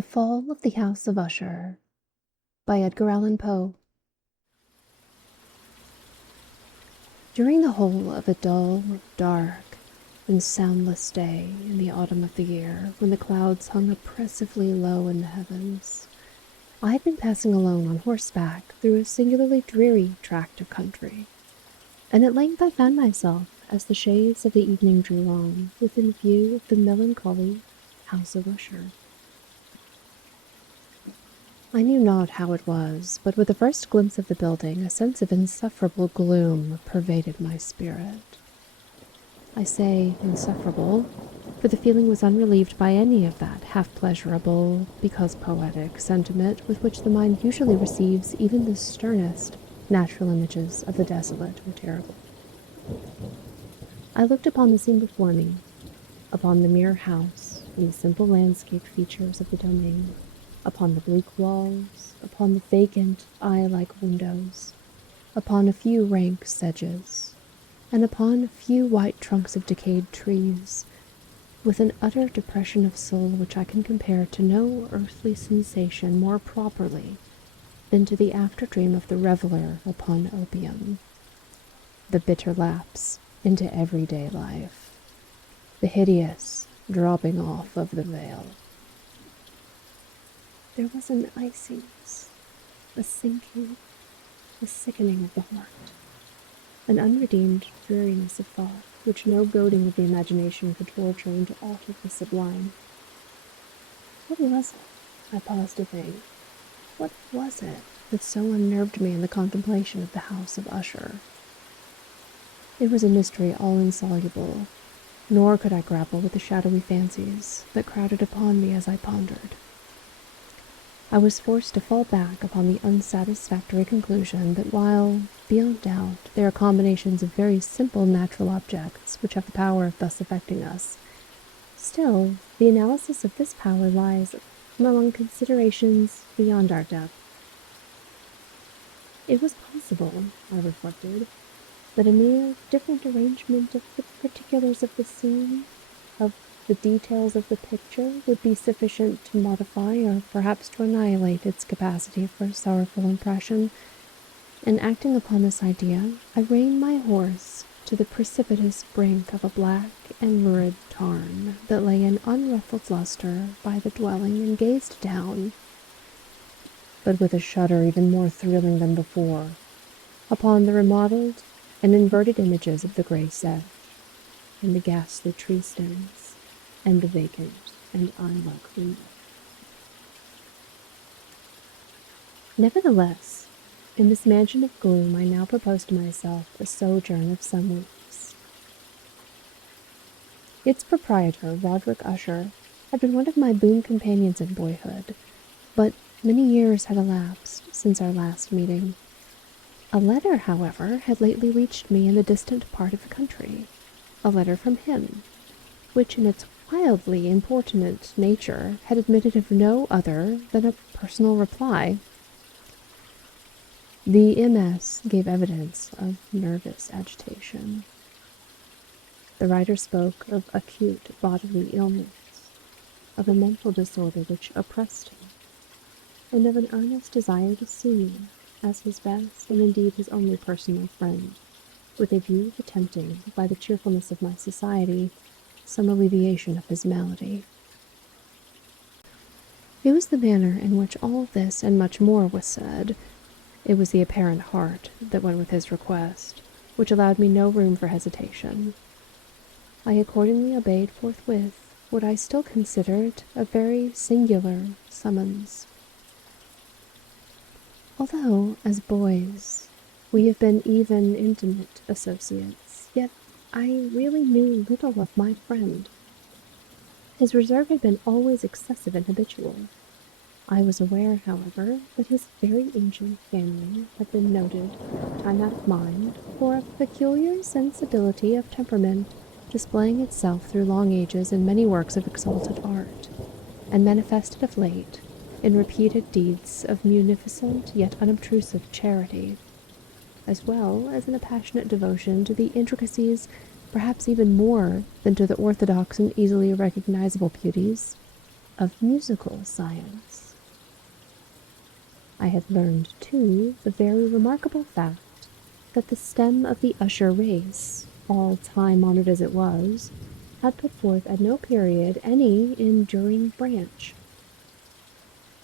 The Fall of the House of Usher by Edgar Allan Poe. During the whole of a dull, dark, and soundless day in the autumn of the year, when the clouds hung oppressively low in the heavens, I had been passing alone on horseback through a singularly dreary tract of country, and at length I found myself, as the shades of the evening drew on, within view of the melancholy House of Usher. I knew not how it was, but with the first glimpse of the building, a sense of insufferable gloom pervaded my spirit. I say insufferable, for the feeling was unrelieved by any of that half-pleasurable, because poetic, sentiment with which the mind usually receives even the sternest natural images of the desolate or terrible. I looked upon the scene before me, upon the mere house and the simple landscape features of the domain, upon the bleak walls, upon the vacant, eye-like windows, upon a few rank sedges, and upon a few white trunks of decayed trees, with an utter depression of soul which I can compare to no earthly sensation more properly than to the after-dream of the reveller upon opium, the bitter lapse into everyday life, the hideous dropping off of the veil. There was an iciness, a sinking, a sickening of the heart, an unredeemed dreariness of thought, which no goading of the imagination could torture into aught of the sublime. What was it? I paused to think. What was it that so unnerved me in the contemplation of the house of Usher? It was a mystery all insoluble, nor could I grapple with the shadowy fancies that crowded upon me as I pondered. I was forced to fall back upon the unsatisfactory conclusion that while, beyond doubt, there are combinations of very simple natural objects which have the power of thus affecting us, still the analysis of this power lies among considerations beyond our depth. It was possible, I reflected, that a mere different arrangement of the particulars of the scene, of the details of the picture, would be sufficient to modify or perhaps to annihilate its capacity for sorrowful impression, and acting upon this idea, I reined my horse to the precipitous brink of a black and lurid tarn that lay in unruffled luster by the dwelling, and gazed down, but with a shudder even more thrilling than before, upon the remodeled and inverted images of the grey sedge, and the ghastly tree stems, and the vacant and eye-like window. Nevertheless, in this mansion of gloom I now proposed to myself a sojourn of some weeks. Its proprietor, Roderick Usher, had been one of my boon companions in boyhood, but many years had elapsed since our last meeting. A letter, however, had lately reached me in the distant part of the country, a letter from him, which in its wildly importunate nature had admitted of no other than a personal reply. The MS gave evidence of nervous agitation. The writer spoke of acute bodily illness, of a mental disorder which oppressed him, and of an earnest desire to see me as his best and indeed his only personal friend, with a view of attempting, by the cheerfulness of my society, some alleviation of his malady. It was the manner in which all this and much more was said, it was the apparent heart that went with his request, which allowed me no room for hesitation. I accordingly obeyed forthwith what I still considered a very singular summons. Although, as boys, we have been even intimate associates, yet I really knew little of my friend. His reserve had been always excessive and habitual. I was aware, however, that his very ancient family had been noted, time out of mind, for a peculiar sensibility of temperament, displaying itself through long ages in many works of exalted art, and manifested of late in repeated deeds of munificent yet unobtrusive charity, as well as in a passionate devotion to the intricacies, perhaps even more than to the orthodox and easily recognizable beauties, of musical science. I had learned, too, the very remarkable fact that the stem of the Usher race, all time-honored as it was, had put forth at no period any enduring branch.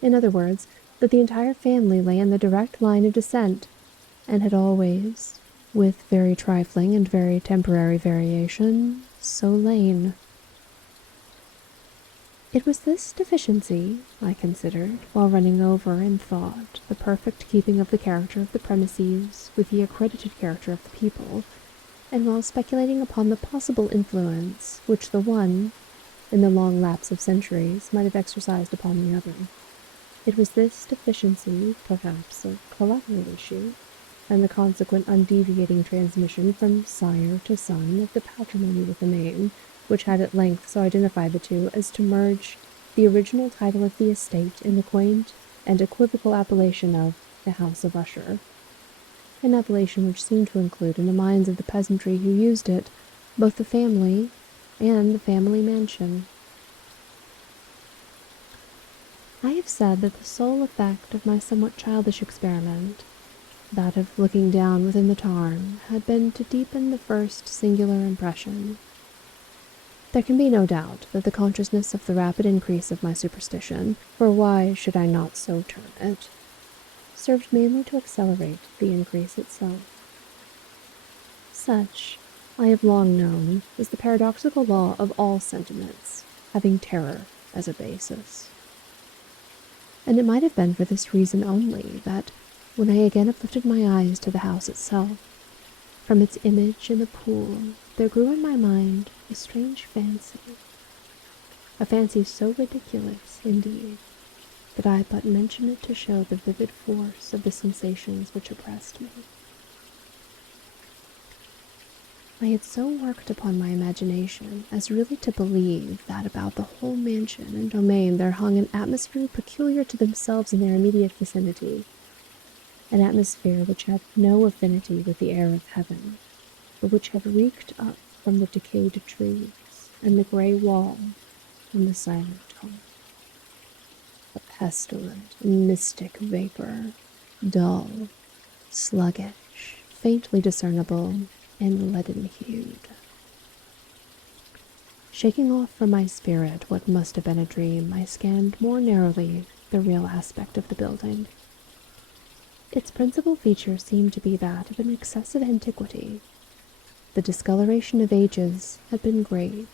In other words, that the entire family lay in the direct line of descent, and had always, with very trifling and very temporary variation, so lain. It was this deficiency, I considered, while running over in thought the perfect keeping of the character of the premises with the accredited character of the people, and while speculating upon the possible influence which the one, in the long lapse of centuries, might have exercised upon the other. It was this deficiency, perhaps, of collateral issue, and the consequent undeviating transmission from sire to son of the patrimony with a name, which had at length so identified the two as to merge the original title of the estate in the quaint and equivocal appellation of the House of Usher, an appellation which seemed to include in the minds of the peasantry who used it both the family and the family mansion. I have said that the sole effect of my somewhat childish experiment, that of looking down within the tarn, had been to deepen the first singular impression. There can be no doubt that the consciousness of the rapid increase of my superstition, for why should I not so term it, served mainly to accelerate the increase itself. Such, I have long known, is the paradoxical law of all sentiments, having terror as a basis. And it might have been for this reason only that, when I again uplifted my eyes to the house itself, from its image in the pool there grew in my mind a strange fancy, a fancy so ridiculous, indeed, that I but mention it to show the vivid force of the sensations which oppressed me. I had so worked upon my imagination as really to believe that about the whole mansion and domain there hung an atmosphere peculiar to themselves in their immediate vicinity, an atmosphere which had no affinity with the air of heaven, but which had reeked up from the decayed trees and the gray wall and the silent home. A pestilent, mystic vapor, dull, sluggish, faintly discernible, and leaden-hued. Shaking off from my spirit what must have been a dream, I scanned more narrowly the real aspect of the building. Its principal feature seemed to be that of an excessive antiquity. The discoloration of ages had been great.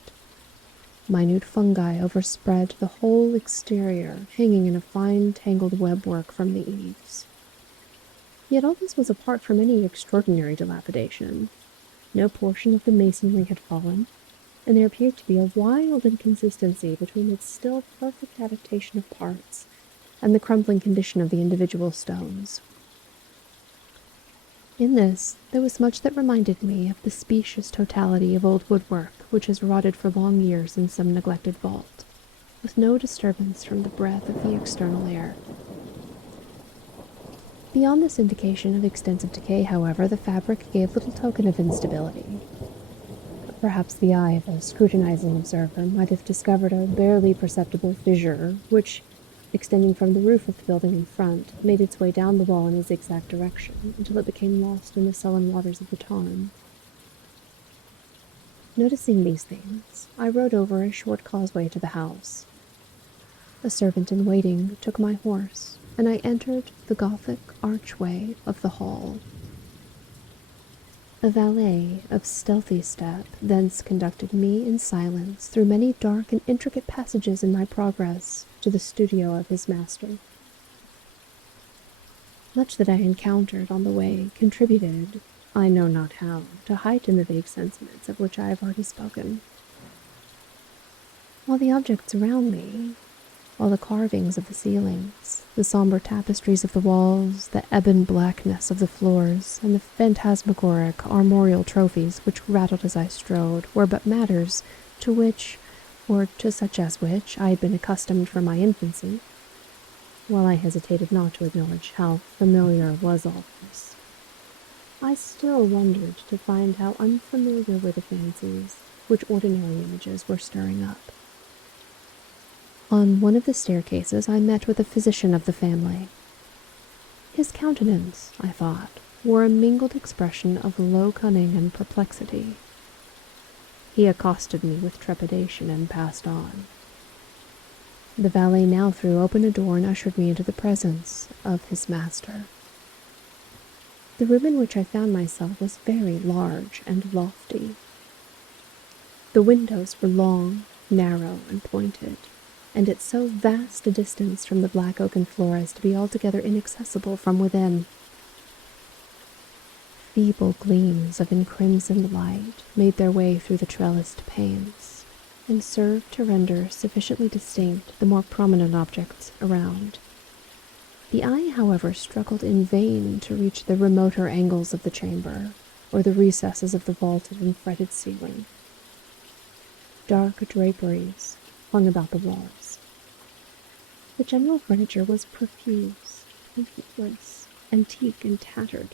Minute fungi overspread the whole exterior, hanging in a fine tangled webwork from the eaves. Yet all this was apart from any extraordinary dilapidation. No portion of the masonry had fallen, and there appeared to be a wild inconsistency between its still perfect adaptation of parts and the crumbling condition of the individual stones. In this, there was much that reminded me of the specious totality of old woodwork which has rotted for long years in some neglected vault, with no disturbance from the breath of the external air. Beyond this indication of extensive decay, however, the fabric gave little token of instability. Perhaps the eye of a scrutinizing observer might have discovered a barely perceptible fissure, which, extending from the roof of the building in front, made its way down the wall in a zigzag direction until it became lost in the sullen waters of the tarn. Noticing these things, I rode over a short causeway to the house. A servant in waiting took my horse, and I entered the Gothic archway of the hall. A valet of stealthy step thence conducted me in silence through many dark and intricate passages in my progress to the studio of his master. Much that I encountered on the way contributed, I know not how, to heighten the vague sentiments of which I have already spoken. While the objects around me, while the carvings of the ceilings, the somber tapestries of the walls, the ebon blackness of the floors, and the phantasmagoric armorial trophies which rattled as I strode, were but matters to which, or to such as which, I had been accustomed from my infancy, while I hesitated not to acknowledge how familiar was all this, I still wondered to find how unfamiliar were the fancies which ordinary images were stirring up. On one of the staircases I met with a physician of the family. His countenance, I thought, wore a mingled expression of low cunning and perplexity. He accosted me with trepidation and passed on. The valet now threw open a door and ushered me into the presence of his master. The room in which I found myself was very large and lofty. The windows were long, narrow, and pointed, and at so vast a distance from the black oaken floor as to be altogether inaccessible from within. Feeble gleams of encrimsoned light made their way through the trellised panes, and served to render sufficiently distinct the more prominent objects around. The eye, however, struggled in vain to reach the remoter angles of the chamber, or the recesses of the vaulted and fretted ceiling. Dark draperies hung about the walls. The general furniture was profuse, comfortless, antique, and tattered.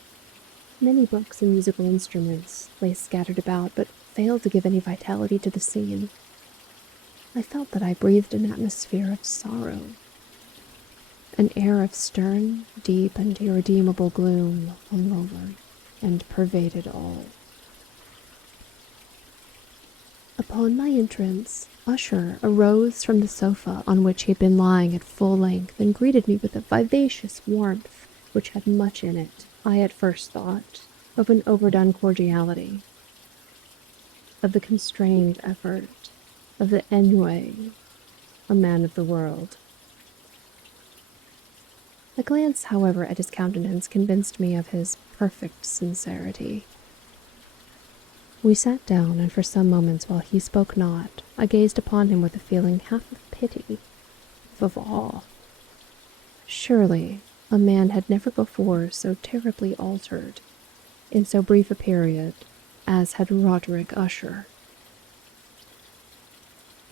Many books and musical instruments lay scattered about, but failed to give any vitality to the scene. I felt that I breathed an atmosphere of sorrow. An air of stern, deep, and irredeemable gloom hung over and pervaded all. Upon my entrance, Usher arose from the sofa on which he had been lying at full length and greeted me with a vivacious warmth which had much in it, I at first thought, of an overdone cordiality, of the constrained effort, of the ennui, a man of the world. A glance, however, at his countenance convinced me of his perfect sincerity. We sat down, and for some moments, while he spoke not, I gazed upon him with a feeling half of pity, half of awe. Surely a man had never before so terribly altered, in so brief a period, as had Roderick Usher.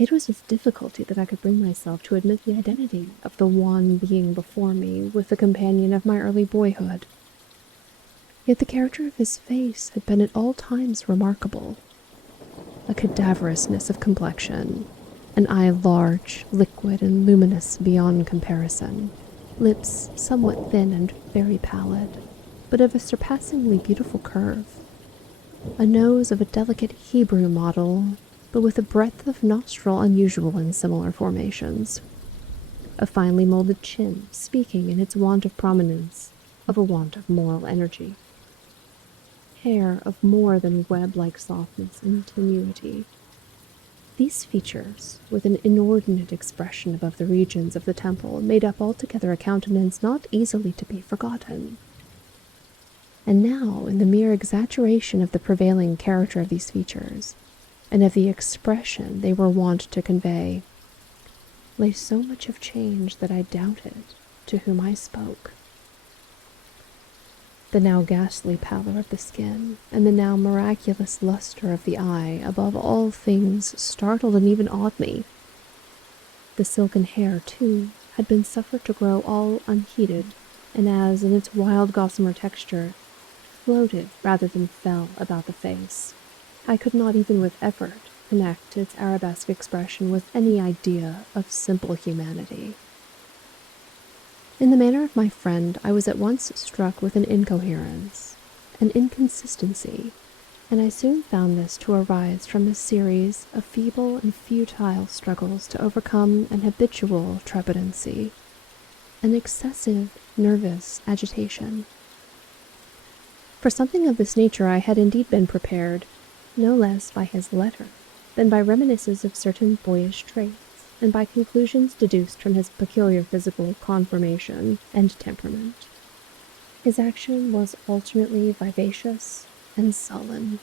It was with difficulty that I could bring myself to admit the identity of the one being before me with the companion of my early boyhood. Yet the character of his face had been at all times remarkable. A cadaverousness of complexion, an eye large, liquid, and luminous beyond comparison, lips somewhat thin and very pallid, but of a surpassingly beautiful curve, a nose of a delicate Hebrew model, but with a breadth of nostril unusual in similar formations, a finely molded chin, speaking in its want of prominence of a want of moral energy, hair of more than web-like softness and tenuity. These features, with an inordinate expression above the regions of the temple, made up altogether a countenance not easily to be forgotten. And now, in the mere exaggeration of the prevailing character of these features, and of the expression they were wont to convey, lay so much of change that I doubted to whom I spoke. The now ghastly pallor of the skin, and the now miraculous luster of the eye, above all things, startled and even awed me. The silken hair, too, had been suffered to grow all unheeded, and as, in its wild gossamer texture, floated rather than fell about the face. I could not even with effort connect its arabesque expression with any idea of simple humanity. In the manner of my friend, I was at once struck with an incoherence, an inconsistency, and I soon found this to arise from a series of feeble and futile struggles to overcome an habitual trepidancy, an excessive nervous agitation. For something of this nature I had indeed been prepared, no less by his letter than by reminiscences of certain boyish traits, and by conclusions deduced from his peculiar physical conformation and temperament. His action was alternately vivacious and sullen.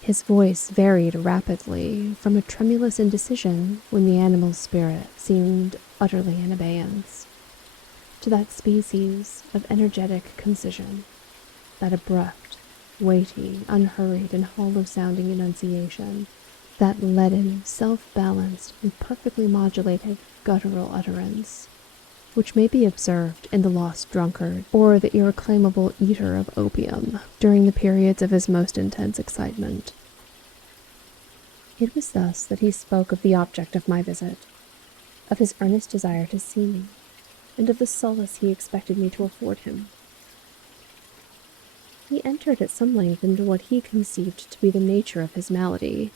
His voice varied rapidly from a tremulous indecision when the animal spirit seemed utterly in abeyance, to that species of energetic concision, that abrupt, weighty, unhurried, and hollow-sounding enunciation, that leaden, self-balanced, and perfectly modulated guttural utterance, which may be observed in the lost drunkard or the irreclaimable eater of opium during the periods of his most intense excitement. It was thus that he spoke of the object of my visit, of his earnest desire to see me, and of the solace he expected me to afford him. He entered at some length into what he conceived to be the nature of his malady.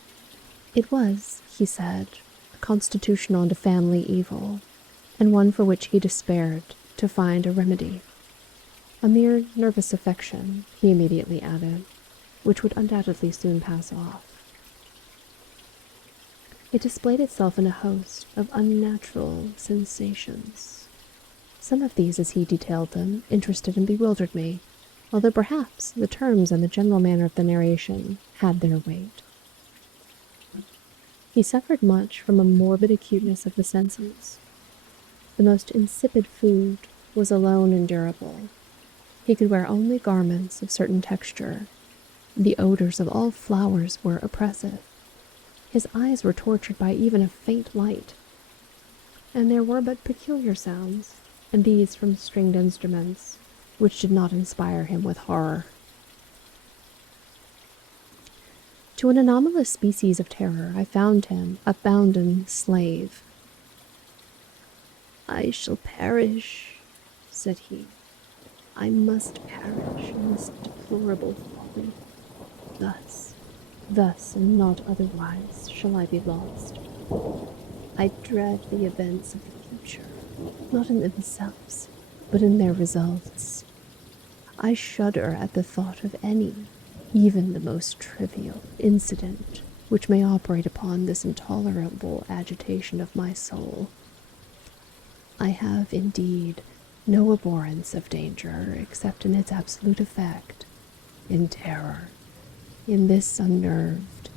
It was, he said, a constitutional and a family evil, and one for which he despaired to find a remedy. A mere nervous affection, he immediately added, which would undoubtedly soon pass off. It displayed itself in a host of unnatural sensations. Some of these, as he detailed them, interested and bewildered me, although perhaps the terms and the general manner of the narration had their weight. He suffered much from a morbid acuteness of the senses. The most insipid food was alone endurable. He could wear only garments of certain texture. The odors of all flowers were oppressive. His eyes were tortured by even a faint light. And there were but peculiar sounds, and these from stringed instruments, which did not inspire him with horror. To an anomalous species of terror I found him a bounden slave. "I shall perish," said he. "I must perish in this deplorable folly. Thus, and not otherwise, shall I be lost. I dread the events of the future, not in themselves, but in their results. I shudder at the thought of any, even the most trivial, incident which may operate upon this intolerable agitation of my soul. I have, indeed, no abhorrence of danger except in its absolute effect, in terror. In this unnerved,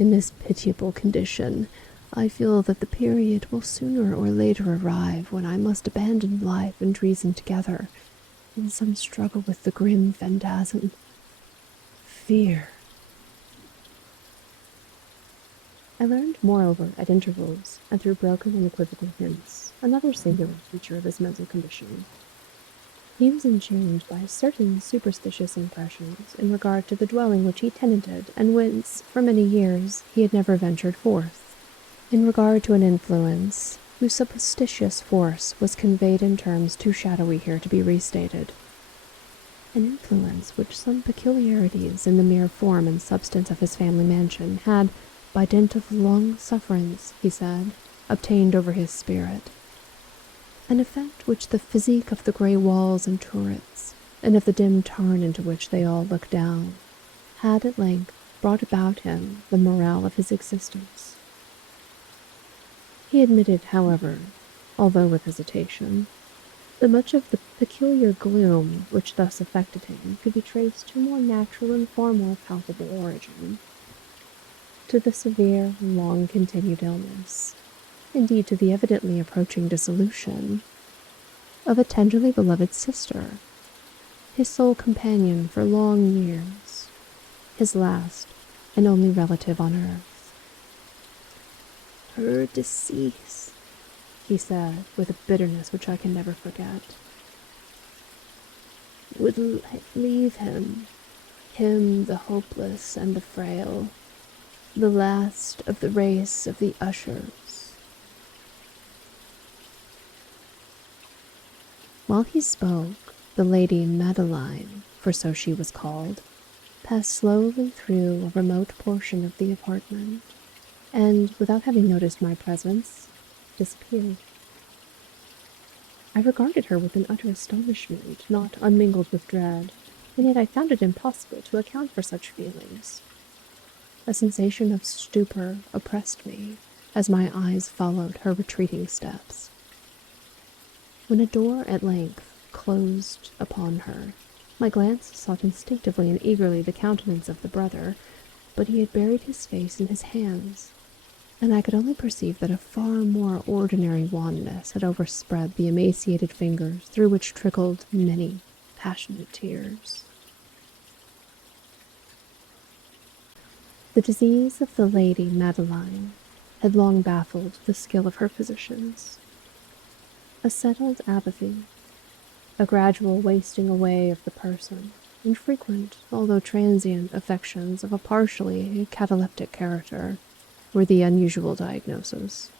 in this pitiable condition, I feel that the period will sooner or later arrive when I must abandon life and reason together in some struggle with the grim phantasm. Fear." I learned, moreover, at intervals, and through broken and equivocal hints, another singular feature of his mental condition. He was enchained by certain superstitious impressions in regard to the dwelling which he tenanted, and whence, for many years, he had never ventured forth, in regard to an influence whose superstitious force was conveyed in terms too shadowy here to be restated. An influence which some peculiarities in the mere form and substance of his family mansion had, by dint of long sufferance, he said, obtained over his spirit. An effect which the physique of the grey walls and turrets, and of the dim tarn into which they all looked down, had at length brought about him the morale of his existence. He admitted, however, although with hesitation, that much of the peculiar gloom which thus affected him could be traced to a more natural and far more palpable origin, to the severe, long-continued illness, indeed to the evidently approaching dissolution, of a tenderly beloved sister, his sole companion for long years, his last and only relative on earth. "Her decease," he said, with a bitterness which I can never forget, "would leave him the hopeless and the frail, the last of the race of the Ushers." While he spoke, the Lady Madeline, for so she was called, passed slowly through a remote portion of the apartment, and, without having noticed my presence, disappeared. I regarded her with an utter astonishment, not unmingled with dread, and yet I found it impossible to account for such feelings. A sensation of stupor oppressed me as my eyes followed her retreating steps. When a door at length closed upon her, my glance sought instinctively and eagerly the countenance of the brother, but he had buried his face in his hands, and I could only perceive that a far more ordinary wanness had overspread the emaciated fingers through which trickled many passionate tears. The disease of the Lady Madeline had long baffled the skill of her physicians. A settled apathy, a gradual wasting away of the person, and frequent, although transient, affections of a partially cataleptic character were the unusual diagnosis.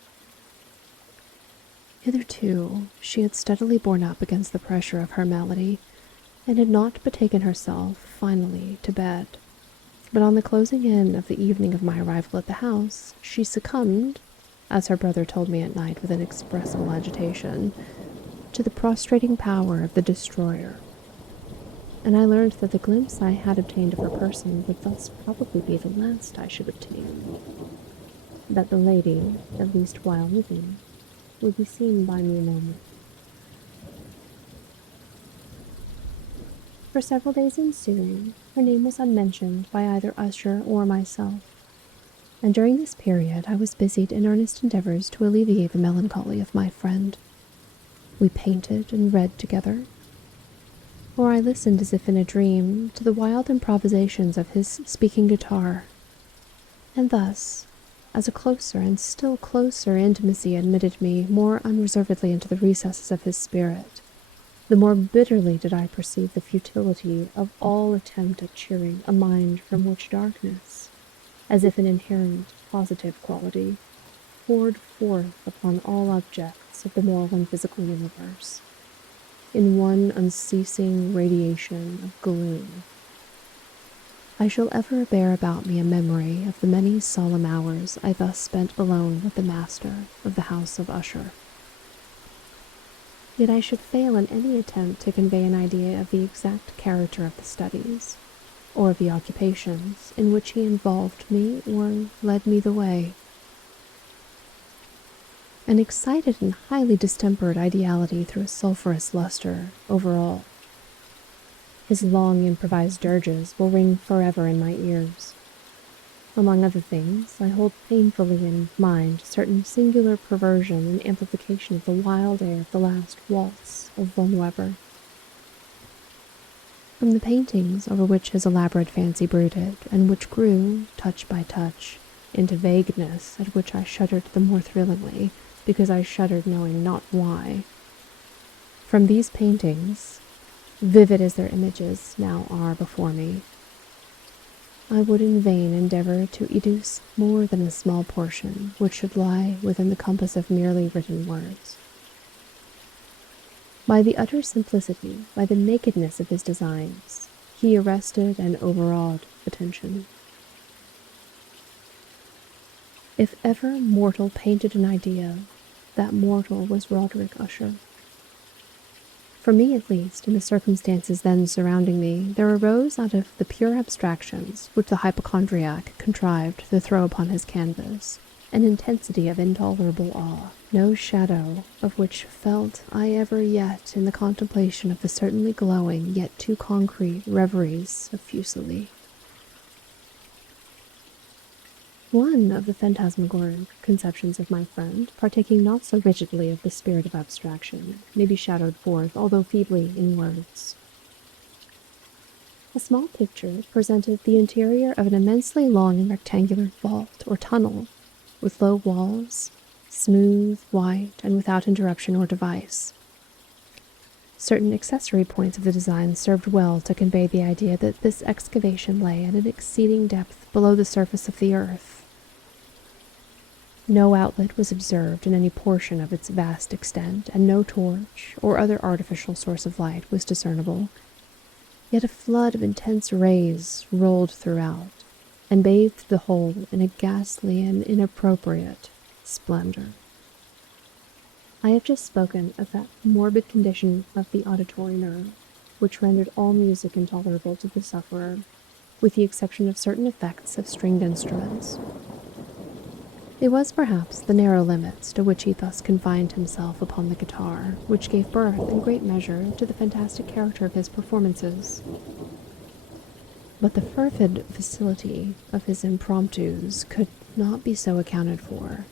Hitherto, she had steadily borne up against the pressure of her malady, and had not betaken herself, finally, to bed. But on the closing in of the evening of my arrival at the house, she succumbed, as her brother told me at night with inexpressible agitation, to the prostrating power of the destroyer. And I learned that the glimpse I had obtained of her person would thus probably be the last I should obtain. That the lady, at least while living, would be seen by me no more. For several days ensuing, her name was unmentioned by either Usher or myself, and during this period I was busied in earnest endeavors to alleviate the melancholy of my friend. We painted and read together, or I listened as if in a dream to the wild improvisations of his speaking guitar, and thus, as a closer and still closer intimacy admitted me more unreservedly into the recesses of his spirit, the more bitterly did I perceive the futility of all attempt at cheering a mind from which darkness, as if an inherent positive quality, poured forth upon all objects of the moral and physical universe, in one unceasing radiation of gloom. I shall ever bear about me a memory of the many solemn hours I thus spent alone with the master of the house of Usher. Yet I should fail in any attempt to convey an idea of the exact character of the studies, or of the occupations in which he involved me or led me the way. An excited and highly distempered ideality threw a sulphurous luster over all. His long improvised dirges will ring forever in my ears. Among other things, I hold painfully in mind certain singular perversion and amplification of the wild air of the last waltz of von Weber. From the paintings over which his elaborate fancy brooded, and which grew, touch by touch, into vagueness at which I shuddered the more thrillingly, because I shuddered knowing not why. From these paintings, vivid as their images now are before me, I would in vain endeavor to educe more than a small portion which should lie within the compass of merely written words. By the utter simplicity, by the nakedness of his designs, he arrested and overawed attention. If ever mortal painted an idea, that mortal was Roderick Usher. For me, at least, in the circumstances then surrounding me, there arose out of the pure abstractions which the hypochondriac contrived to throw upon his canvas an intensity of intolerable awe, no shadow of which felt I ever yet in the contemplation of the certainly glowing yet too concrete reveries of Fuseli. One of the phantasmagoric conceptions of my friend, partaking not so rigidly of the spirit of abstraction, may be shadowed forth, although feebly, in words. A small picture presented the interior of an immensely long and rectangular vault or tunnel, with low walls, smooth, white, and without interruption or device. Certain accessory points of the design served well to convey the idea that this excavation lay at an exceeding depth below the surface of the earth. No outlet was observed in any portion of its vast extent, and no torch or other artificial source of light was discernible. Yet a flood of intense rays rolled throughout, and bathed the whole in a ghastly and inappropriate splendor. I have just spoken of that morbid condition of the auditory nerve, which rendered all music intolerable to the sufferer, with the exception of certain effects of stringed instruments. It was perhaps the narrow limits to which he thus confined himself upon the guitar, which gave birth, in great measure, to the fantastic character of his performances. But the fervid facility of his impromptus could not be so accounted for.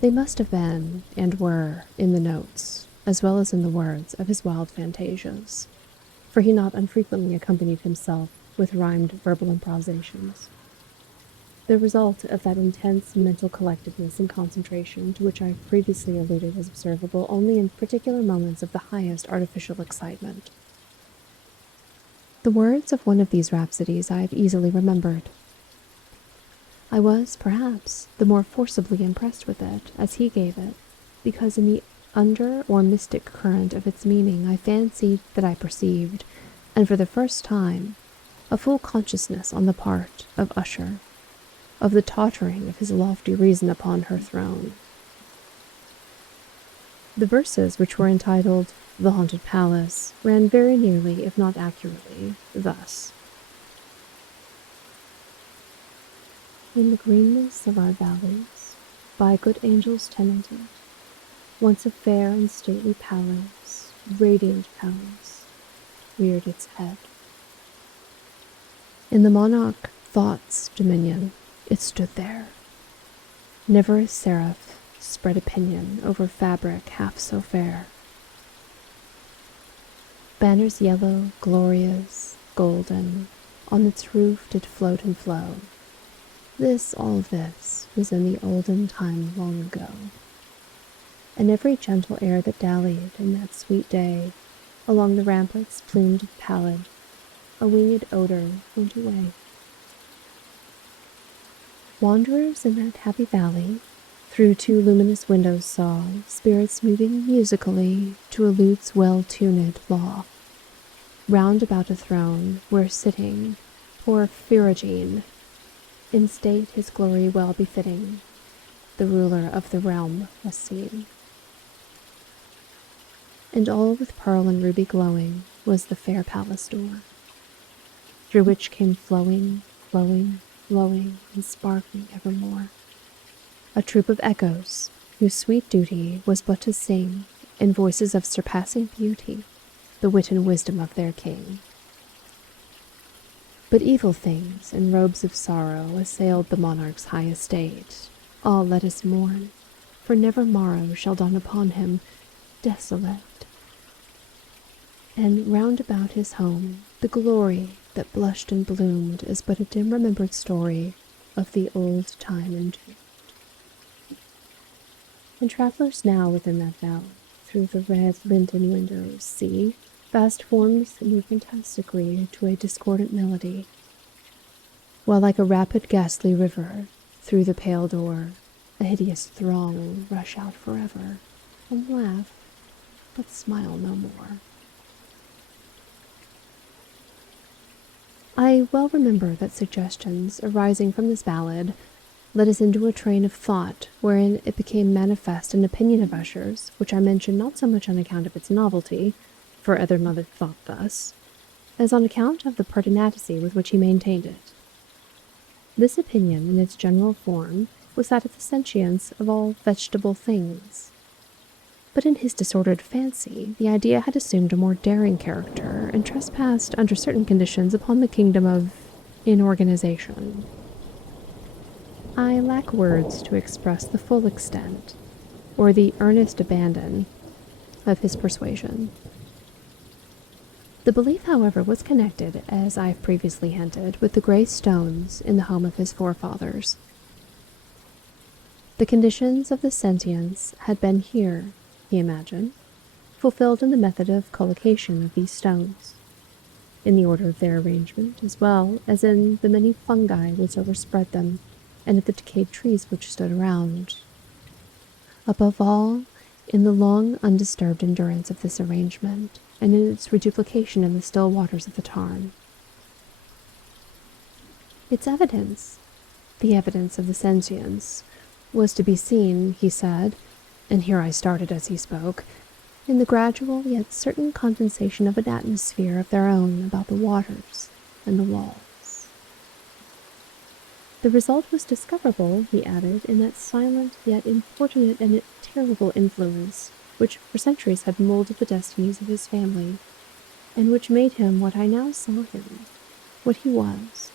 They must have been, and were, in the notes, as well as in the words of his wild fantasias, for he not unfrequently accompanied himself with rhymed verbal improvisations. The result of that intense mental collectedness and concentration to which I have previously alluded is observable only in particular moments of the highest artificial excitement. The words of one of these rhapsodies I have easily remembered. I was, perhaps, the more forcibly impressed with it, as he gave it, because in the under or mystic current of its meaning I fancied that I perceived, and for the first time, a full consciousness on the part of Usher, of the tottering of his lofty reason upon her throne. The verses, which were entitled The Haunted Palace, ran very nearly, if not accurately, thus. In the greenness of our valleys, by good angels tenanted, once a fair and stately palace, radiant palace, reared its head. In the monarch Thought's dominion, it stood there. Never a seraph spread a pinion over fabric half so fair. Banners yellow, glorious, golden, on its roof did float and flow. All this, was in the olden time long ago. And every gentle air that dallied in that sweet day, along the ramparts plumed and pallid, a winged odor went away. Wanderers in that happy valley, through two luminous windows saw spirits moving musically to a lute's well-tuned law. Round about a throne, where sitting, poor Phrygian, in state his glory well befitting, the ruler of the realm was seen. And all with pearl and ruby glowing was the fair palace door, through which came flowing, flowing, flowing, and sparkling evermore, a troop of echoes, whose sweet duty was but to sing, in voices of surpassing beauty, the wit and wisdom of their king. But evil things and robes of sorrow assailed the monarch's high estate. Ah, let us mourn, for never morrow shall dawn upon him, desolate. And round about his home, the glory that blushed and bloomed is but a dim remembered story of the old time entombed. And travelers now within that valley, through the red linden windows, see vast forms that move fantastically to a discordant melody, while like a rapid ghastly river, through the pale door, a hideous throng rush out forever, and laugh, but smile no more. I well remember that suggestions arising from this ballad led us into a train of thought wherein it became manifest an opinion of Usher's, which I mention not so much on account of its novelty, for other mothers thought thus, as on account of the pertinacy with which he maintained it. This opinion, in its general form, was that of the sentience of all vegetable things. But in his disordered fancy, the idea had assumed a more daring character, and trespassed under certain conditions upon the kingdom of inorganization. I lack words to express the full extent, or the earnest abandon, of his persuasion. The belief, however, was connected, as I have previously hinted, with the gray stones in the home of his forefathers. The conditions of the sentience had been here, he imagined, fulfilled in the method of collocation of these stones, in the order of their arrangement, as well as in the many fungi which overspread them, and of the decayed trees which stood around. Above all, in the long undisturbed endurance of this arrangement, and in its reduplication in the still waters of the tarn. Its evidence, the evidence of the sentience, was to be seen, he said, and here I started as he spoke, in the gradual yet certain condensation of an atmosphere of their own about the waters and the walls. The result was discoverable, he added, in that silent yet importunate and terrible influence which for centuries had molded the destinies of his family, and which made him what I now saw him, what he was.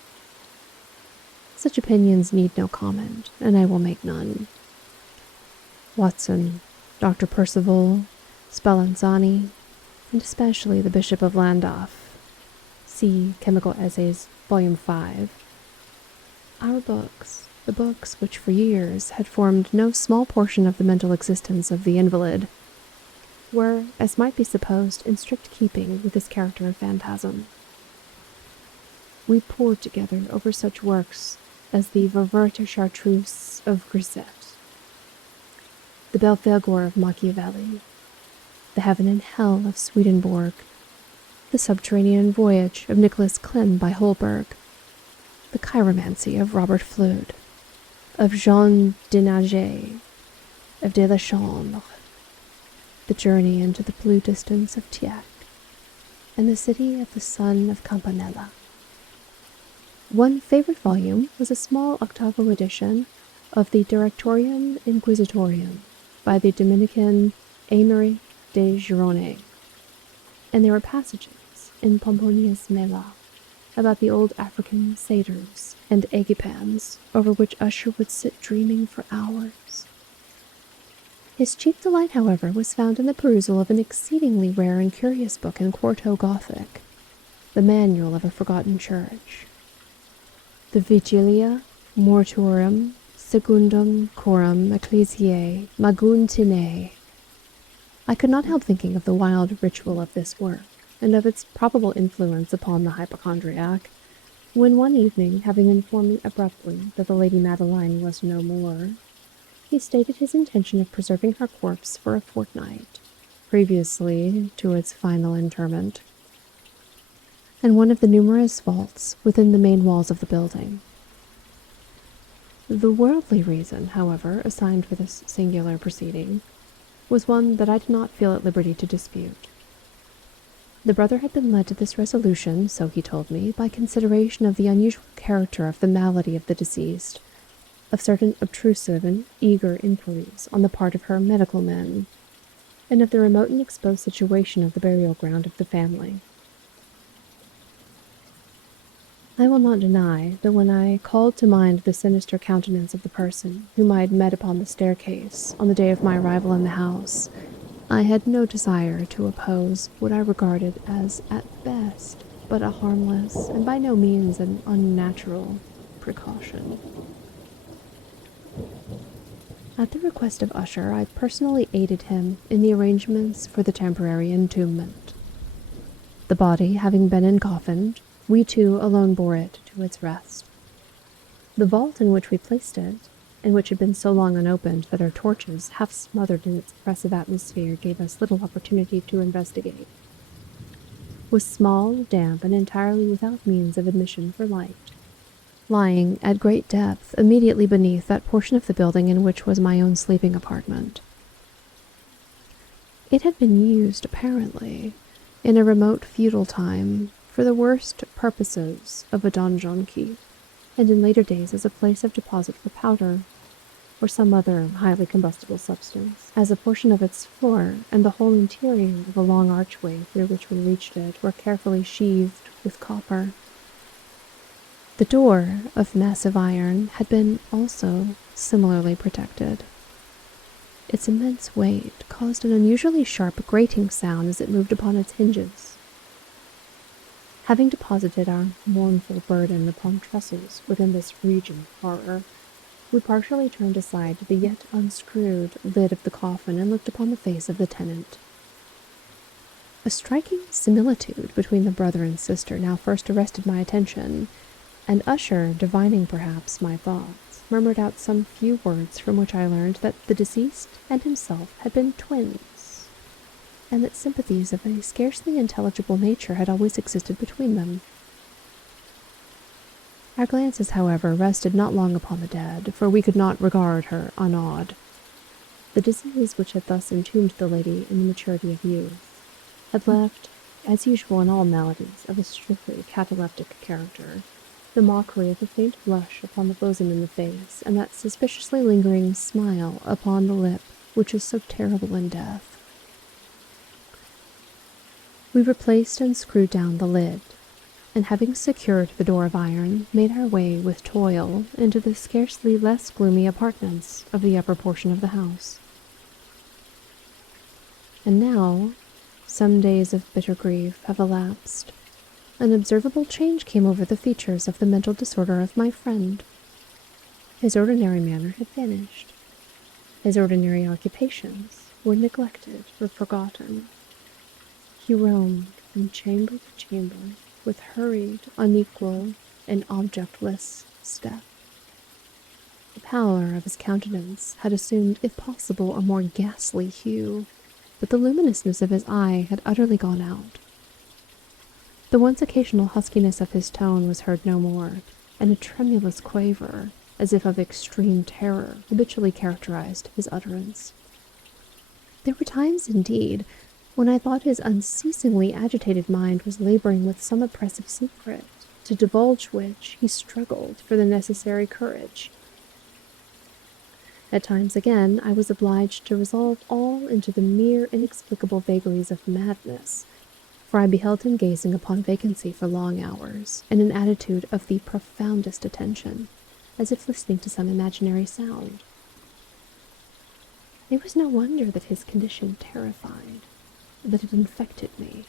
Such opinions need no comment, and I will make none. Watson, Dr. Percival, Spallanzani, and especially the Bishop of Llandaff, see Chemical Essays, Volume 5. Our books, the books which for years had formed no small portion of the mental existence of the invalid, were, as might be supposed, in strict keeping with his character of phantasm. We pored together over such works as the Ververte Chartreuse of Grisette, the Belphegor of Machiavelli, the Heaven and Hell of Swedenborg, the Subterranean Voyage of Nicholas Klim by Holberg, the Chiromancy of Robert Fludd, of Jean Denaget, of De la Chambre, the Journey into the Blue Distance of Tieck, and the City of the Sun of Campanella. One favorite volume was a small octavo edition of the Directorium Inquisitorium by the Dominican Aymeric de Gironne, and there were passages in Pomponius Mela about the old African satyrs and agipans over which Usher would sit dreaming for hours. His chief delight, however, was found in the perusal of an exceedingly rare and curious book in quarto Gothic, the Manual of a Forgotten Church, the Vigilia Mortuorum Secundum Coram Ecclesiae Magum Tine. I could not help thinking of the wild ritual of this work, and of its probable influence upon the hypochondriac, when one evening, having informed me abruptly that the Lady Madeline was no more, he stated his intention of preserving her corpse for a fortnight, previously to its final interment, in one of the numerous vaults within the main walls of the building. The worldly reason, however, assigned for this singular proceeding was one that I did not feel at liberty to dispute. The brother had been led to this resolution, so he told me, by consideration of the unusual character of the malady of the deceased, of certain obtrusive and eager inquiries on the part of her medical men, and of the remote and exposed situation of the burial ground of the family. I will not deny that when I called to mind the sinister countenance of the person whom I had met upon the staircase on the day of my arrival in the house, I had no desire to oppose what I regarded as, at best, but a harmless and by no means an unnatural precaution. At the request of Usher, I personally aided him in the arrangements for the temporary entombment. The body having been encoffined, we two alone bore it to its rest. The vault in which we placed it, and which had been so long unopened that our torches, half smothered in its oppressive atmosphere, gave us little opportunity to investigate, was small, damp, and entirely without means of admission for light, lying at great depth immediately beneath that portion of the building in which was my own sleeping apartment. It had been used, apparently, in a remote feudal time, for the worst purposes of a donjon keep, and in later days as a place of deposit for powder, or some other highly combustible substance, as a portion of its floor and the whole interior of a long archway through which we reached it were carefully sheathed with copper. The door, of massive iron, had been also similarly protected. Its immense weight caused an unusually sharp grating sound as it moved upon its hinges. Having deposited our mournful burden upon trestles within this region of horror, we partially turned aside the yet unscrewed lid of the coffin and looked upon the face of the tenant. A striking similitude between the brother and sister now first arrested my attention, and Usher, divining perhaps my thoughts, murmured out some few words from which I learned that the deceased and himself had been twins, and that sympathies of a scarcely intelligible nature had always existed between them. Our glances, however, rested not long upon the dead, for we could not regard her unawed. The disease which had thus entombed the lady in the maturity of youth had left, as usual in all maladies of a strictly cataleptic character, the mockery of a faint blush upon the bosom and the face, and that suspiciously lingering smile upon the lip which is so terrible in death. We replaced and screwed down the lid, and having secured the door of iron, made our way with toil into the scarcely less gloomy apartments of the upper portion of the house. And now, some days of bitter grief have elapsed. An observable change came over the features of the mental disorder of my friend. His ordinary manner had vanished. His ordinary occupations were neglected or forgotten. He roamed from chamber to chamber with hurried, unequal, and objectless step. pallor of his countenance had assumed, if possible, a more ghastly hue, but the luminousness of his eye had utterly gone out. The once occasional huskiness of his tone was heard no more, and a tremulous quaver, as if of extreme terror, habitually characterized his utterance. There were times, indeed, when I thought his unceasingly agitated mind was laboring with some oppressive secret, to divulge which he struggled for the necessary courage. At times, again, I was obliged to resolve all into the mere inexplicable vagaries of madness, for I beheld him gazing upon vacancy for long hours, in an attitude of the profoundest attention, as if listening to some imaginary sound. It was no wonder that his condition terrified, that it infected me.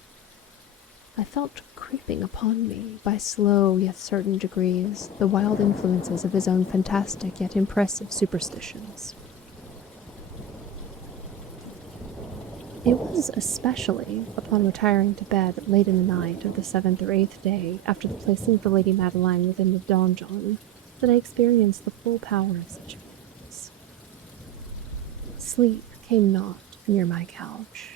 I felt creeping upon me, by slow yet certain degrees, the wild influences of his own fantastic yet impressive superstitions. It was especially upon retiring to bed late in the night of the 7th or 8th day after the placing of the Lady Madeline within the donjon that I experienced the full power of such feelings. Sleep came not near my couch.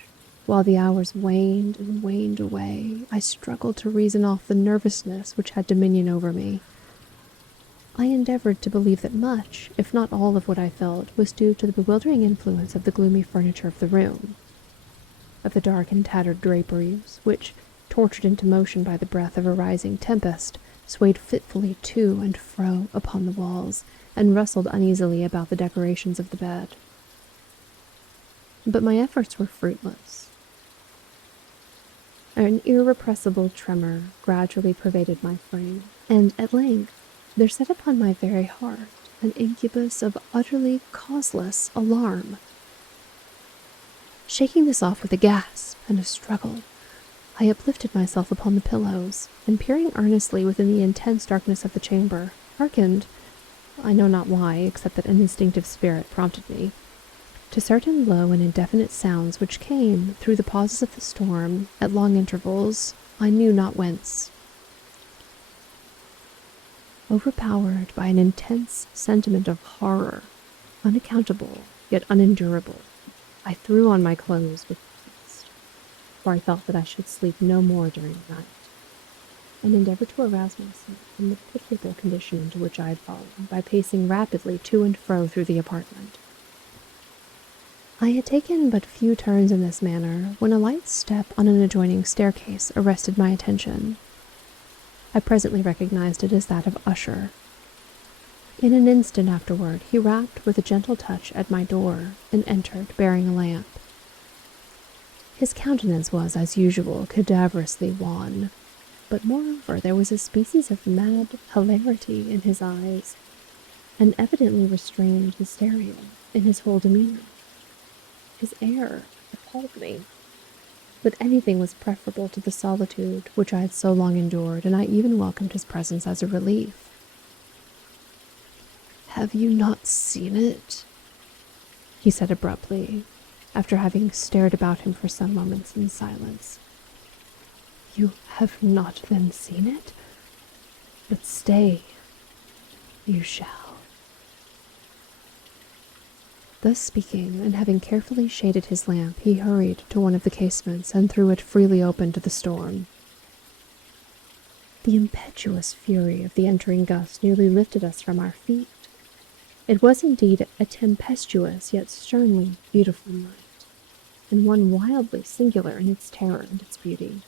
While the hours waned and waned away, I struggled to reason off the nervousness which had dominion over me. I endeavored to believe that much, if not all of what I felt, was due to the bewildering influence of the gloomy furniture of the room, of the dark and tattered draperies, which, tortured into motion by the breath of a rising tempest, swayed fitfully to and fro upon the walls, and rustled uneasily about the decorations of the bed. But my efforts were fruitless. An irrepressible tremor gradually pervaded my frame, and at length there set upon my very heart an incubus of utterly causeless alarm. Shaking this off with a gasp and a struggle, I uplifted myself upon the pillows, and peering earnestly within the intense darkness of the chamber, hearkened, I know not why, except that an instinctive spirit prompted me, to certain low and indefinite sounds which came, through the pauses of the storm, at long intervals, I knew not whence. Overpowered by an intense sentiment of horror, unaccountable yet unendurable, I threw on my clothes with haste, for I felt that I should sleep no more during the night, and endeavored to arouse myself from the pitiable condition into which I had fallen by pacing rapidly to and fro through the apartment. I had taken but few turns in this manner when a light step on an adjoining staircase arrested my attention. I presently recognized it as that of Usher. In an instant afterward, he rapped with a gentle touch at my door and entered, bearing a lamp. His countenance was, as usual, cadaverously wan, but moreover there was a species of mad hilarity in his eyes, and evidently restrained hysteria in his whole demeanor. His air appalled me, but anything was preferable to the solitude which I had so long endured, and I even welcomed his presence as a relief. "Have you not seen it?" he said abruptly, after having stared about him for some moments in silence. "You have not then seen it? But stay, you shall." Thus speaking, and having carefully shaded his lamp, he hurried to one of the casements and threw it freely open to the storm. The impetuous fury of the entering gust nearly lifted us from our feet. It was indeed a tempestuous yet sternly beautiful night, and one wildly singular in its terror and its beauty.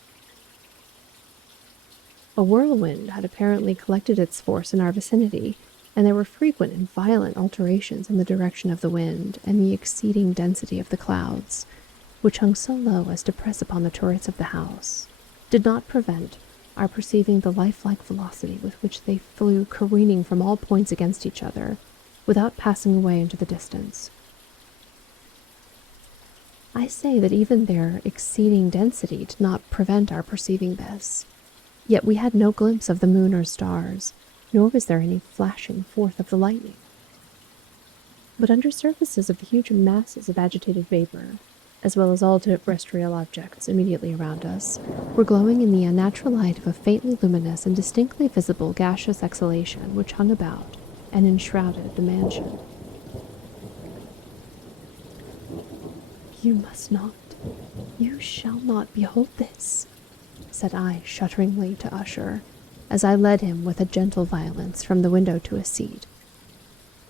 A whirlwind had apparently collected its force in our vicinity, and there were frequent and violent alterations in the direction of the wind and the exceeding density of the clouds, which hung so low as to press upon the turrets of the house, did not prevent our perceiving the lifelike velocity with which they flew careening from all points against each other, without passing away into the distance. I say that even their exceeding density did not prevent our perceiving this, yet we had no glimpse of the moon or stars, nor was there any flashing forth of the lightning. But under surfaces of the huge masses of agitated vapor, as well as all terrestrial objects immediately around us, were glowing in the unnatural light of a faintly luminous and distinctly visible gaseous exhalation which hung about, and enshrouded the mansion. "You must not, you shall not behold this," said I shudderingly to Usher, as I led him with a gentle violence from the window to a seat.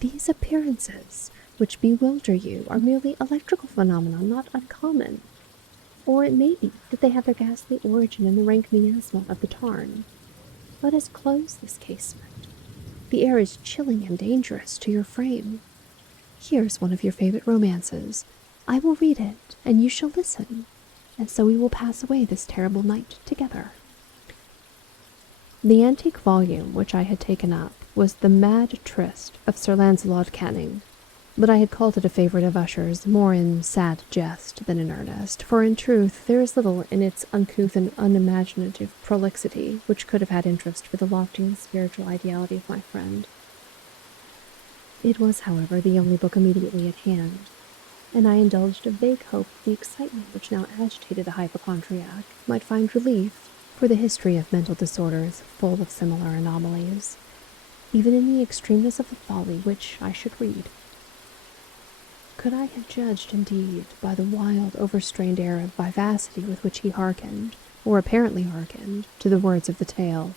"These appearances which bewilder you are merely electrical phenomena not uncommon. Or it may be that they have their ghastly origin in the rank miasma of the tarn. Let us close this casement. The air is chilling and dangerous to your frame. Here's one of your favorite romances. I will read it, and you shall listen, and so we will pass away this terrible night together." The antique volume which I had taken up was The Mad Tryst of Sir Lancelot Canning, but I had called it a favorite of Usher's more in sad jest than in earnest, for in truth there is little in its uncouth and unimaginative prolixity which could have had interest for the lofty and spiritual ideality of my friend. It was, however, the only book immediately at hand, and I indulged a vague hope that the excitement which now agitated the hypochondriac might find relief, for the history of mental disorder is full of similar anomalies, even in the extremeness of the folly which I should read. Could I have judged, indeed, by the wild, overstrained air of vivacity with which he hearkened, or apparently hearkened, to the words of the tale,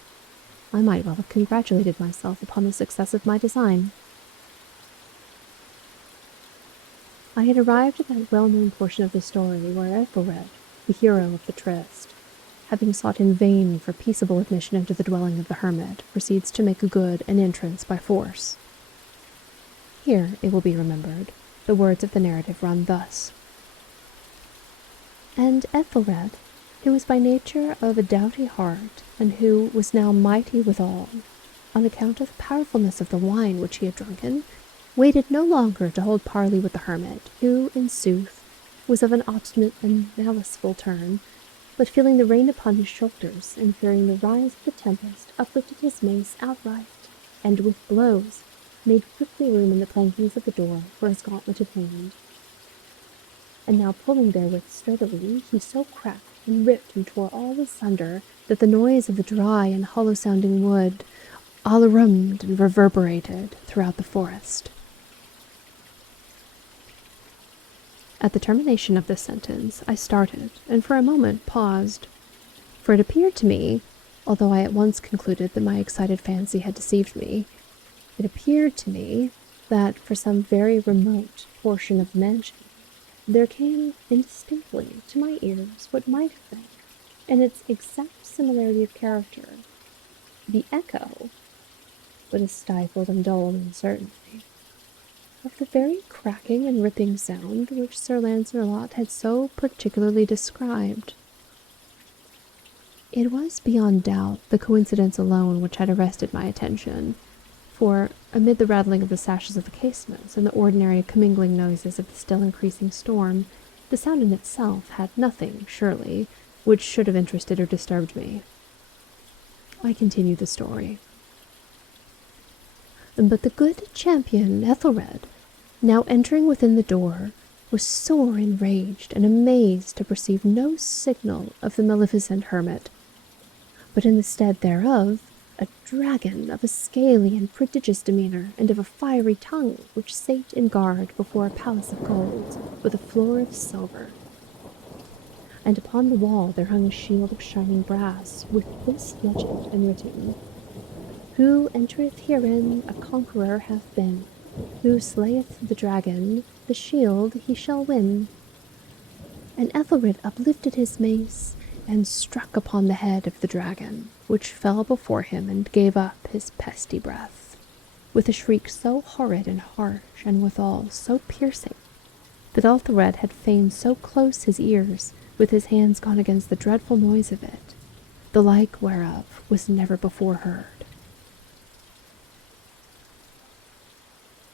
I might well have congratulated myself upon the success of my design. I had arrived at that well-known portion of the story where Ethelred, the hero of the tryst, having sought in vain for peaceable admission into the dwelling of the hermit, proceeds to make good an entrance by force. Here, it will be remembered, the words of the narrative run thus. "And Ethelred, who was by nature of a doughty heart, and who was now mighty withal, on account of the powerfulness of the wine which he had drunken, waited no longer to hold parley with the hermit, who, in sooth, was of an obstinate and maliceful turn, but feeling the rain upon his shoulders, and fearing the rise of the tempest, uplifted his mace outright, and with blows made quickly room in the plankings of the door for his gauntleted hand. And now pulling therewith sturdily, he so cracked and ripped and tore all asunder that the noise of the dry and hollow-sounding wood alarummed and reverberated throughout the forest." At the termination of this sentence, I started, and for a moment paused, for it appeared to me, although I at once concluded that my excited fancy had deceived me, it appeared to me that for some very remote portion of the mansion there came indistinctly to my ears what might have been, in its exact similarity of character, the echo, but a stifled and dulled uncertainty, of the very cracking and ripping sound which Sir Lancelot had so particularly described. It was beyond doubt the coincidence alone which had arrested my attention, for, amid the rattling of the sashes of the casements and the ordinary commingling noises of the still increasing storm, the sound in itself had nothing, surely, which should have interested or disturbed me. I continued the story. But the good champion Ethelred, now entering within the door, was sore enraged and amazed to perceive no signal of the maleficent hermit, but in the stead thereof a dragon of a scaly and prodigious demeanour, and of a fiery tongue, which sate in guard before a palace of gold, with a floor of silver. And upon the wall there hung a shield of shining brass, with this legend enwritten: "Who entereth herein a conqueror hath been. Who slayeth the dragon, the shield he shall win." And Ethelred uplifted his mace, and struck upon the head of the dragon, which fell before him and gave up his pesty breath, with a shriek so horrid and harsh, and withal so piercing, that Ethelred had fain so close his ears, with his hands gone against the dreadful noise of it, the like whereof was never before heard.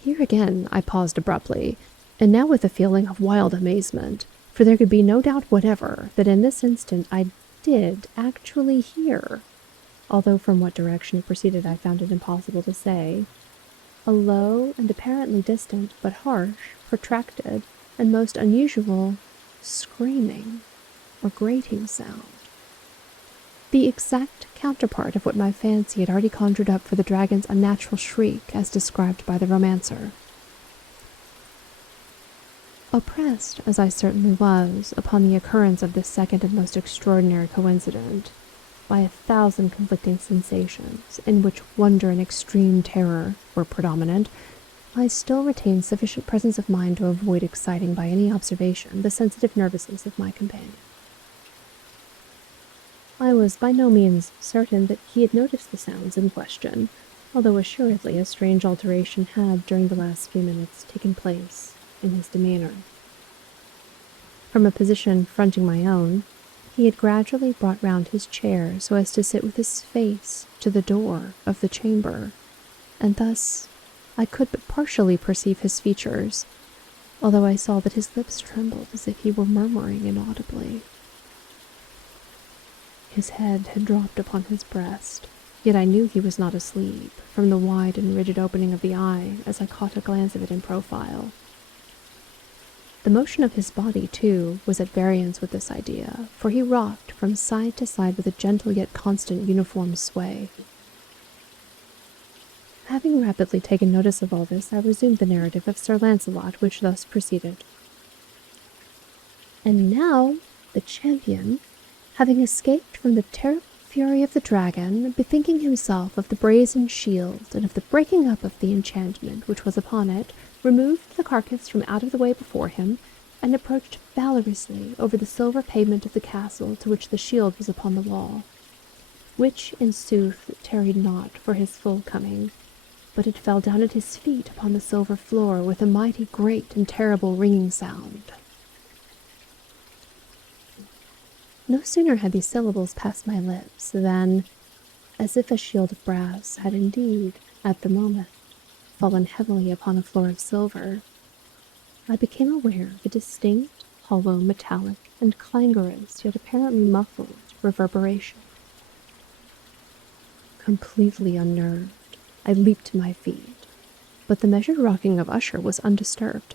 Here again I paused abruptly, and now with a feeling of wild amazement, for there could be no doubt whatever that in this instant I did actually hear, although from what direction it proceeded I found it impossible to say, a low and apparently distant, but harsh, protracted, and most unusual screaming or grating sound. the exact counterpart of what my fancy had already conjured up for the dragon's unnatural shriek as described by the romancer. Oppressed, as I certainly was, upon the occurrence of this second and most extraordinary coincidence, by 1,000 conflicting sensations, in which wonder and extreme terror were predominant, I still retained sufficient presence of mind to avoid exciting by any observation the sensitive nervousness of my companion. I was by no means certain that he had noticed the sounds in question, although assuredly a strange alteration had, during the last few minutes, taken place in his demeanor. From a position fronting my own, he had gradually brought round his chair so as to sit with his face to the door of the chamber, and thus I could but partially perceive his features, although I saw that his lips trembled as if he were murmuring inaudibly. His head had dropped upon his breast, yet I knew he was not asleep, from the wide and rigid opening of the eye as I caught a glance of it in profile. The motion of his body, too, was at variance with this idea, for he rocked from side to side with a gentle yet constant uniform sway. Having rapidly taken notice of all this, I resumed the narrative of Sir Lancelot, which thus proceeded. And now the champion, having escaped from the terrible fury of the dragon, bethinking himself of the brazen shield and of the breaking up of the enchantment which was upon it, removed the carcass from out of the way before him, and approached valorously over the silver pavement of the castle to which the shield was upon the wall, which in sooth tarried not for his full coming, but it fell down at his feet upon the silver floor with a mighty great and terrible ringing sound. No sooner had these syllables passed my lips than, as if a shield of brass had indeed, at the moment, fallen heavily upon a floor of silver, I became aware of a distinct, hollow, metallic, and clangorous, yet apparently muffled, reverberation. Completely unnerved, I leaped to my feet, but the measured rocking of Usher was undisturbed.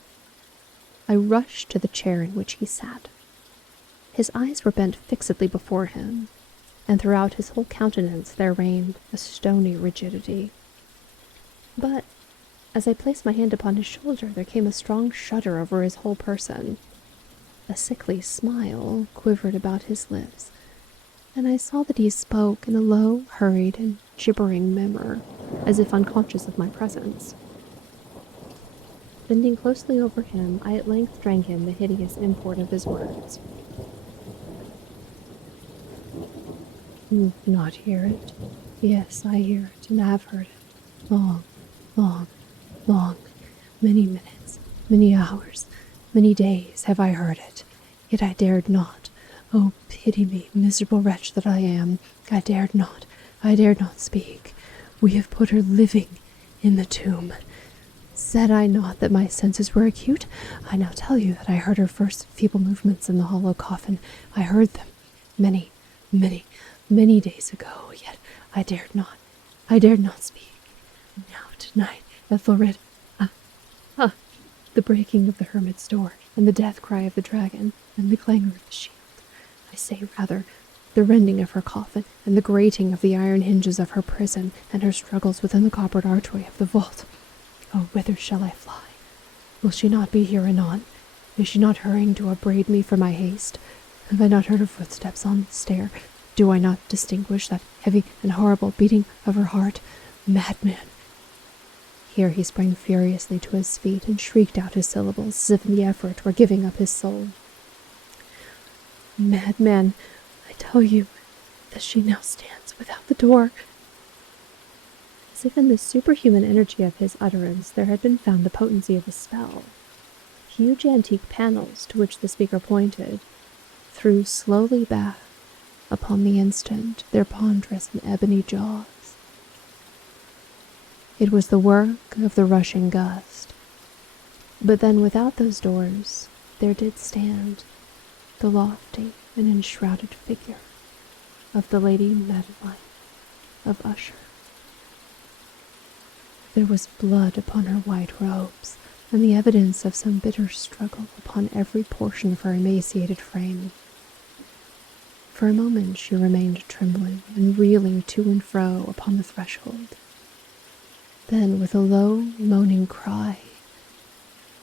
I rushed to the chair in which he sat. His eyes were bent fixedly before him, and throughout his whole countenance there reigned a stony rigidity. But, as I placed my hand upon his shoulder, there came a strong shudder over his whole person. A sickly smile quivered about his lips, and I saw that he spoke in a low, hurried, and gibbering murmur, as if unconscious of my presence. Bending closely over him, I at length drank in the hideous import of his words. You do not hear it? Yes, I hear it, and have heard it. Long, long, long, many minutes, many hours, many days have I heard it, yet I dared not. Oh, pity me, miserable wretch that I am. I dared not speak. We have put her living in the tomb. Said I not that my senses were acute? I now tell you that I heard her first feeble movements in the hollow coffin. I heard them many, many days ago, yet I dared not speak. Now, tonight, Ethelred, the breaking of the hermit's door, and the death cry of the dragon, and the clangor of the shield. I say, rather, the rending of her coffin, and the grating of the iron hinges of her prison, and her struggles within the coppered archway of the vault. Oh, whither shall I fly? Will she not be here anon? Is she not hurrying to upbraid me for my haste? Have I not heard her footsteps on the stair? Do I not distinguish that heavy and horrible beating of her heart? Madman! Here he sprang furiously to his feet and shrieked out his syllables as if in the effort were giving up his soul. Madman, I tell you that she now stands without the door. As if in the superhuman energy of his utterance there had been found the potency of a spell. Huge antique panels, to which the speaker pointed, threw slowly back, upon the instant, their ponderous and ebony jaws. It was the work of the rushing gust. But then without those doors there did stand the lofty and enshrouded figure of the Lady Madeline of Usher. There was blood upon her white robes, and the evidence of some bitter struggle upon every portion of her emaciated frame. For a moment she remained trembling and reeling to and fro upon the threshold. Then, with a low, moaning cry,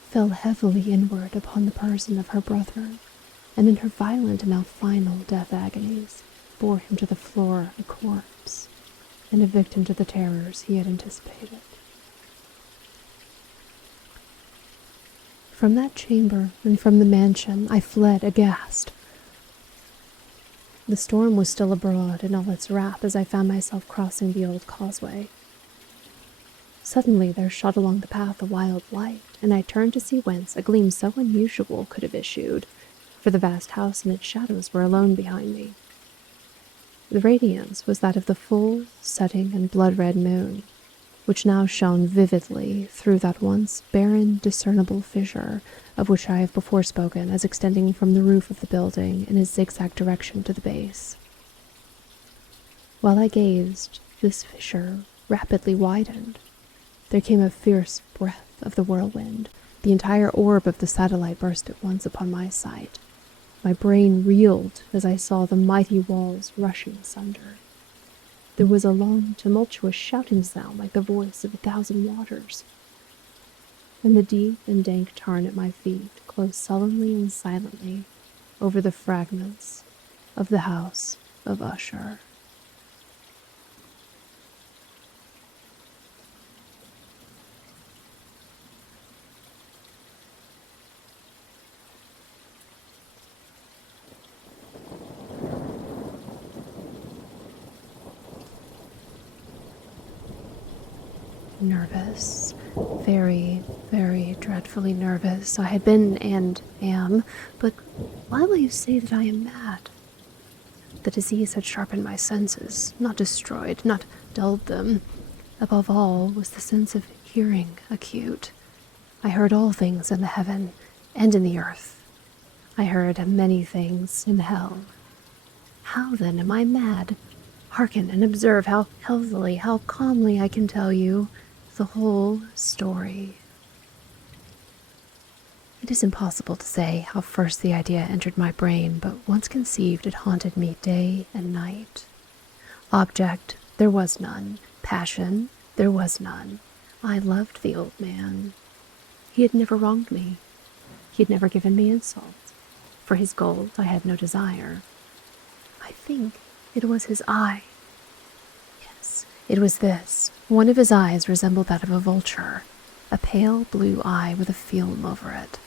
fell heavily inward upon the person of her brother, and in her violent and now final death agonies, bore him to the floor a corpse, and a victim to the terrors he had anticipated. From that chamber and from the mansion I fled aghast. The storm was still abroad in all its wrath as I found myself crossing the old causeway. Suddenly there shot along the path a wild light, and I turned to see whence a gleam so unusual could have issued, for the vast house and its shadows were alone behind me. The radiance was that of the full, setting and blood-red moon, which now shone vividly through that once barren, discernible fissure of which I have before spoken as extending from the roof of the building in a zigzag direction to the base. While I gazed, this fissure rapidly widened. There came a fierce breath of the whirlwind. The entire orb of the satellite burst at once upon my sight. My brain reeled as I saw the mighty walls rushing asunder. There was a long, tumultuous shouting sound like the voice of 1,000 waters. And the deep and dank tarn at my feet closed sullenly and silently over the fragments of the house of Usher. Nervous, very, very dreadfully nervous I had been and am, but why will you say that I am mad? The disease had sharpened my senses, not destroyed, not dulled them. Above all was the sense of hearing acute. I heard all things in the heaven and in the earth. I heard many things in hell. How then am I mad? Hearken and observe how healthily, how calmly I can tell you the whole story. It is impossible to say how first the idea entered my brain, but once conceived it haunted me day and night. Object, there was none. Passion, there was none. I loved the old man. He had never wronged me. He had never given me insult. For his gold I had no desire. I think it was his eye. Yes, it was this. One of his eyes resembled that of a vulture, a pale blue eye with a film over it.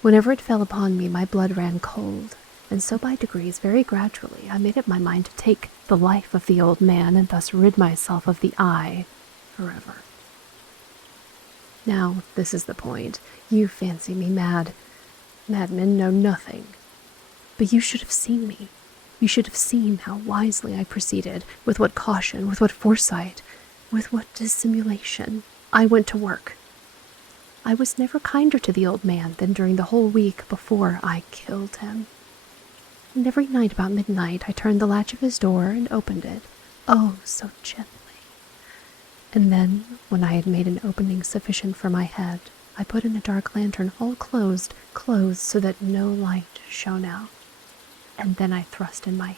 Whenever it fell upon me, my blood ran cold, and so by degrees, very gradually, I made up my mind to take the life of the old man and thus rid myself of the eye forever. Now, this is the point. You fancy me mad. Madmen know nothing. But you should have seen me. You should have seen how wisely I proceeded, with what caution, with what foresight, with what dissimulation I went to work. I was never kinder to the old man than during the whole week before I killed him. And every night about midnight I turned the latch of his door and opened it, oh, so gently. And then, when I had made an opening sufficient for my head, I put in a dark lantern all closed so that no light shone out. And then I thrust in my head.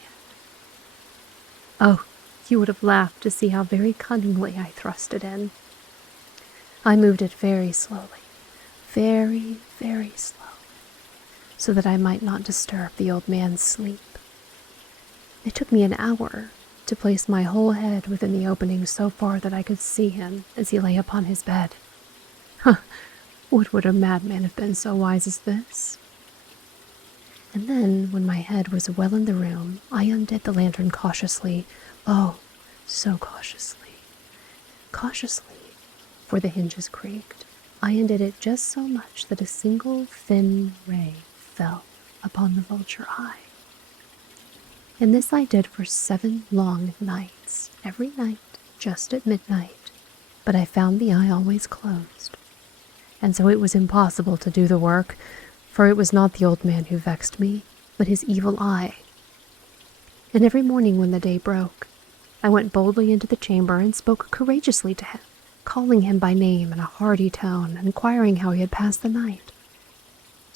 Oh, you would have laughed to see how very cunningly I thrust it in. I moved it very slowly, very, very slowly, so that I might not disturb the old man's sleep. It took me an hour to place my whole head within the opening so far that I could see him as he lay upon his bed. What would a madman have been so wise as this? And then, when my head was well in the room, I undid the lantern cautiously, oh, so cautiously. Cautiously, for the hinges creaked. I undid it just so much that a single thin ray fell upon the vulture eye. And this I did for 7 long nights, every night, just at midnight, but I found the eye always closed. And so it was impossible to do the work, for it was not the old man who vexed me, but his evil eye. And every morning when the day broke, I went boldly into the chamber and spoke courageously to him, calling him by name in a hearty tone, and inquiring how he had passed the night.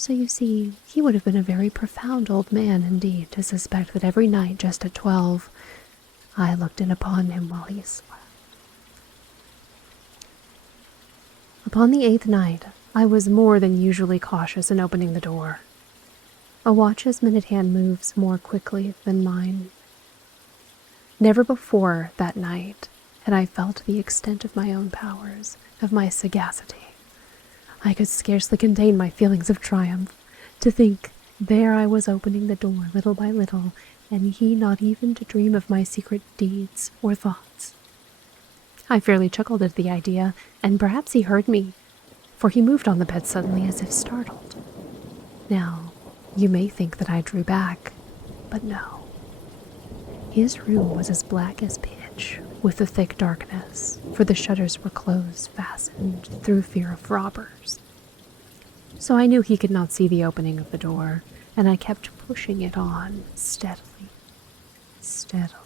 So you see, he would have been a very profound old man indeed to suspect that every night just at 12, I looked in upon him while he slept. Upon the 8th night, I was more than usually cautious in opening the door. A watch's minute hand moves more quickly than mine. Never before that night had I felt the extent of my own powers, of my sagacity. I could scarcely contain my feelings of triumph. To think, there I was opening the door little by little, and he not even to dream of my secret deeds or thoughts. I fairly chuckled at the idea, and perhaps he heard me, for he moved on the bed suddenly as if startled. Now, you may think that I drew back, but no. His room was as black as pitch, with the thick darkness, for the shutters were closed, fastened, through fear of robbers. So I knew he could not see the opening of the door, and I kept pushing it on, steadily, steadily.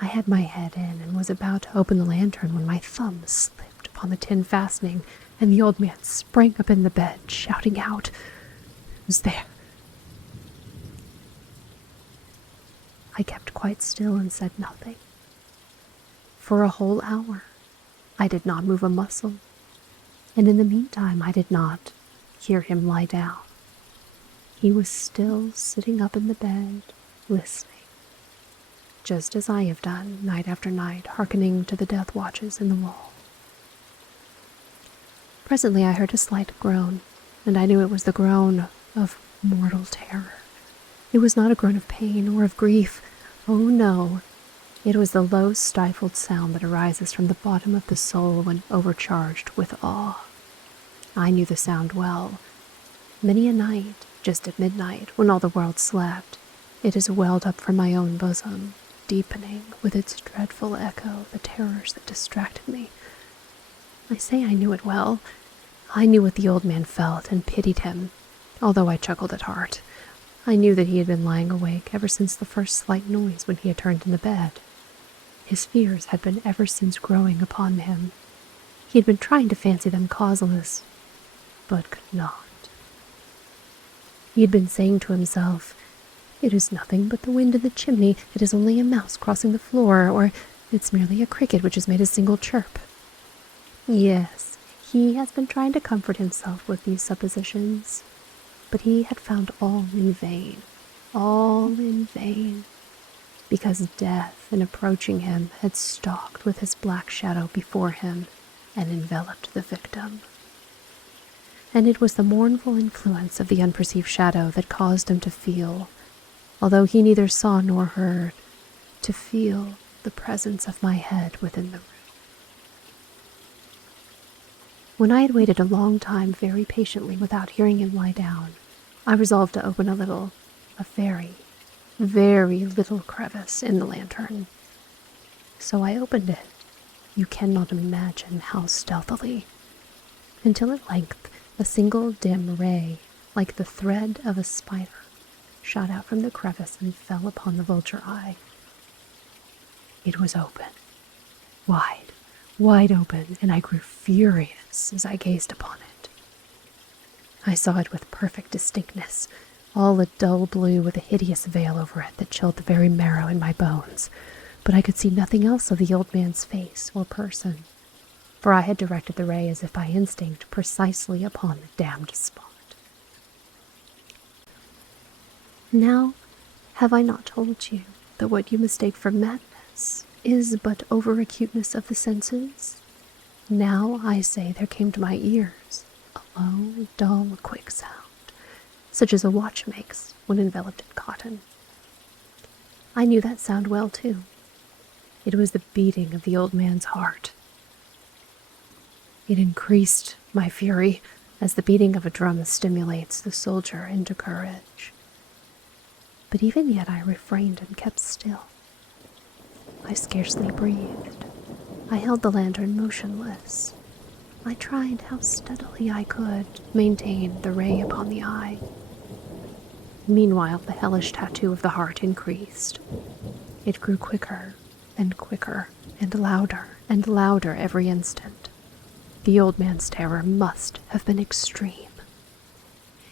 I had my head in and was about to open the lantern when my thumb slipped upon the tin fastening, and the old man sprang up in the bed, shouting out, "Who's there?" I kept quite still and said nothing. For a whole hour, I did not move a muscle, and in the meantime I did not hear him lie down. He was still sitting up in the bed, listening, just as I have done night after night, hearkening to the death watches in the wall. Presently I heard a slight groan, and I knew it was the groan of mortal terror. It was not a groan of pain or of grief. Oh no, it was the low stifled sound that arises from the bottom of the soul when overcharged with awe. I knew the sound well. Many a night, just at midnight, when all the world slept, it has welled up from my own bosom, deepening with its dreadful echo the terrors that distracted me. I say I knew it well. I knew what the old man felt and pitied him, although I chuckled at heart. I knew that he had been lying awake ever since the first slight noise when he had turned in the bed. His fears had been ever since growing upon him. He had been trying to fancy them causeless, but could not. He had been saying to himself, "It is nothing but the wind in the chimney, it is only a mouse crossing the floor, or it's merely a cricket which has made a single chirp." Yes, he has been trying to comfort himself with these suppositions, but he had found all in vain, because death, in approaching him, had stalked with his black shadow before him and enveloped the victim. And it was the mournful influence of the unperceived shadow that caused him to feel, although he neither saw nor heard, to feel the presence of my head within the room. When I had waited a long time very patiently without hearing him lie down, I resolved to open a very, very little crevice in the lantern. So I opened it, you cannot imagine how stealthily, until at length a single dim ray, like the thread of a spider, shot out from the crevice and fell upon the vulture eye. It was open, wide open, and I grew furious as I gazed upon it. I saw it with perfect distinctness, all a dull blue with a hideous veil over it that chilled the very marrow in my bones, but I could see nothing else of the old man's face or person, for I had directed the ray as if by instinct precisely upon the damned spot. Now, have I not told you that what you mistake for madness is but over-acuteness of the senses? Now, I say, there came to my ears a low, dull, quick sound, such as a watch makes when enveloped in cotton. I knew that sound well, too. It was the beating of the old man's heart. It increased my fury, as the beating of a drum stimulates the soldier into courage. But even yet I refrained and kept still. I scarcely breathed. I held the lantern motionless. I tried how steadily I could maintain the ray upon the eye. Meanwhile, the hellish tattoo of the heart increased. It grew quicker and quicker and louder every instant. The old man's terror must have been extreme.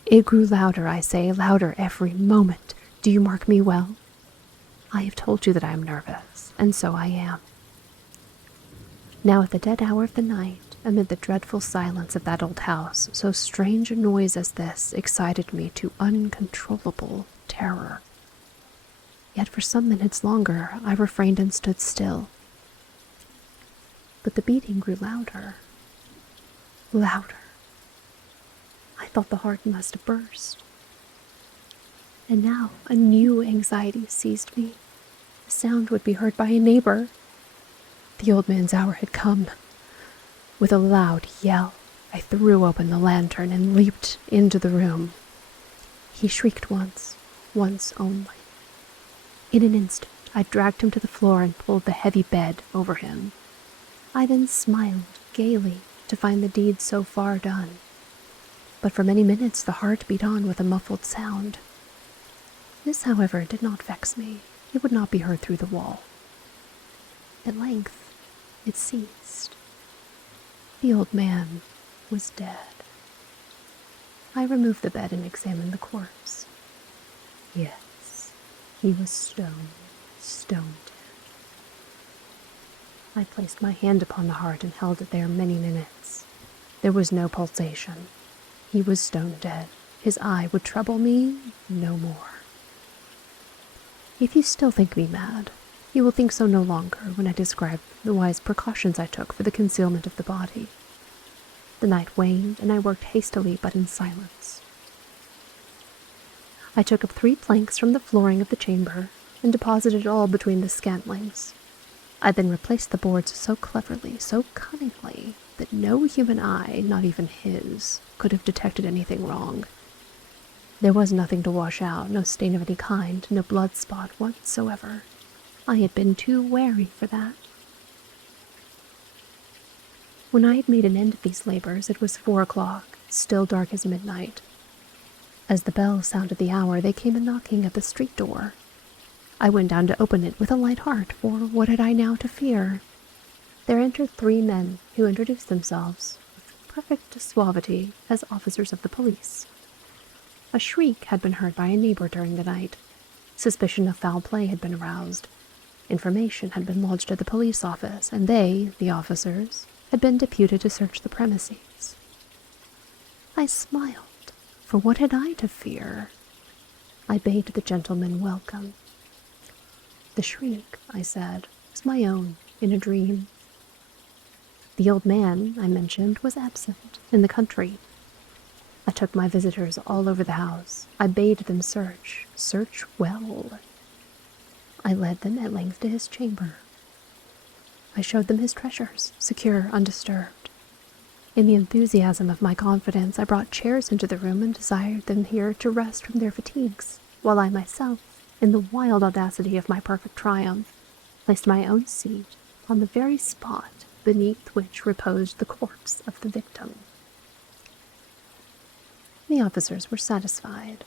It grew louder, I say, louder every moment. Do you mark me well? I have told you that I am nervous, and so I am. Now at the dead hour of the night, amid the dreadful silence of that old house, so strange a noise as this excited me to uncontrollable terror. Yet for some minutes longer I refrained and stood still. But the beating grew louder, louder. I thought the heart must burst. And now a new anxiety seized me. The sound would be heard by a neighbor. The old man's hour had come. With a loud yell, I threw open the lantern and leaped into the room. He shrieked once only. In an instant, I dragged him to the floor and pulled the heavy bed over him. I then smiled gaily to find the deed so far done. But for many minutes the heart beat on with a muffled sound. This, however, did not vex me. It would not be heard through the wall. At length, it ceased. The old man was dead. I removed the bed and examined the corpse. Yes, he was stone dead. I placed my hand upon the heart and held it there many minutes. There was no pulsation. He was stone dead. His eye would trouble me no more. If you still think me mad, you will think so no longer when I describe the wise precautions I took for the concealment of the body. The night waned, and I worked hastily but in silence. I took up 3 planks from the flooring of the chamber and deposited it all between the scantlings. I then replaced the boards so cleverly, so cunningly, that no human eye, not even his, could have detected anything wrong. There was nothing to wash out, no stain of any kind, no blood spot whatsoever. I had been too wary for that. When I had made an end of these labors, it was 4 o'clock, still dark as midnight. As the bell sounded the hour, they came a-knocking at the street door. I went down to open it with a light heart, for what had I now to fear? There entered 3 men who introduced themselves with perfect suavity as officers of the police. A shriek had been heard by a neighbor during the night. Suspicion of foul play had been aroused. Information had been lodged at the police office, and they, the officers, had been deputed to search the premises. I smiled, for what had I to fear? I bade the gentleman welcome. The shriek, I said, was my own, in a dream. The old man, I mentioned, was absent, in the country. I took my visitors all over the house. I bade them search well. I led them at length to his chamber. I showed them his treasures, secure, undisturbed. In the enthusiasm of my confidence, I brought chairs into the room and desired them here to rest from their fatigues, while I myself, in the wild audacity of my perfect triumph, placed my own seat on the very spot beneath which reposed the corpse of the victim. The officers were satisfied.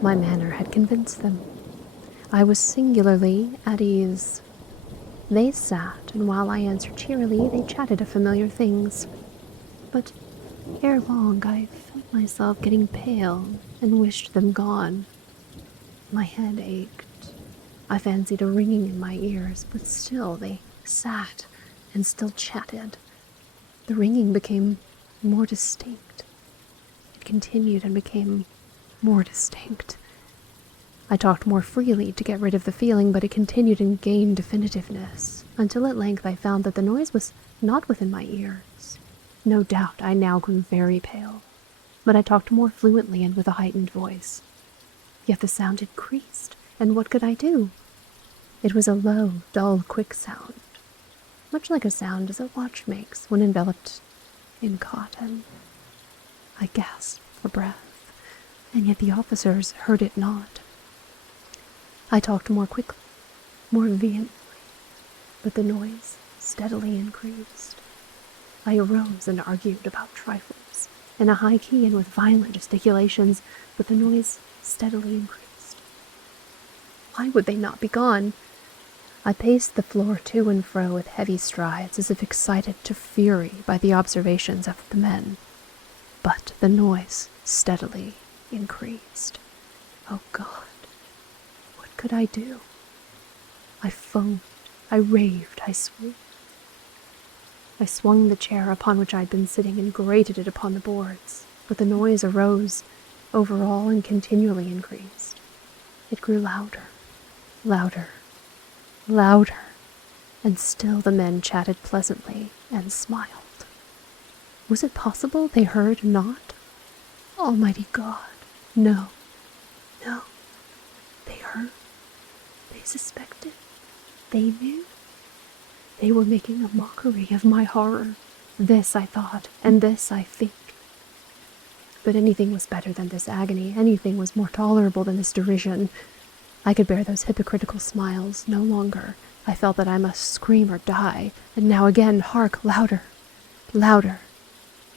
My manner had convinced them. I was singularly at ease. They sat, and while I answered cheerily, they chatted of familiar things. But ere long I felt myself getting pale and wished them gone. My head ached. I fancied a ringing in my ears, but still they sat and still chatted. The ringing became more distinct. It continued and became more distinct. I talked more freely to get rid of the feeling, but it continued and gained definitiveness, until at length I found that the noise was not within my ears. No doubt I now grew very pale, but I talked more fluently and with a heightened voice. Yet the sound increased, and what could I do? It was a low, dull, quick sound, much like a sound as a watch makes when enveloped in cotton. I gasped for breath, and yet the officers heard it not. I talked more quickly, more vehemently, but the noise steadily increased. I arose and argued about trifles, in a high key and with violent gesticulations, but the noise steadily increased. Why would they not be gone? I paced the floor to and fro with heavy strides, as if excited to fury by the observations of the men. But the noise steadily increased. Oh God, what could I do? I foamed, I raved, I swore. I swung the chair upon which I had been sitting and grated it upon the boards, but the noise arose over all and continually increased. It grew louder, louder, louder, and still the men chatted pleasantly and smiled. Was it possible they heard not? Almighty God, no, no. They heard, they suspected, they knew. They were making a mockery of my horror. This I thought, and this I think. But anything was better than this agony. Anything was more tolerable than this derision. I could bear those hypocritical smiles no longer. I felt that I must scream or die. And now again, hark, louder, louder,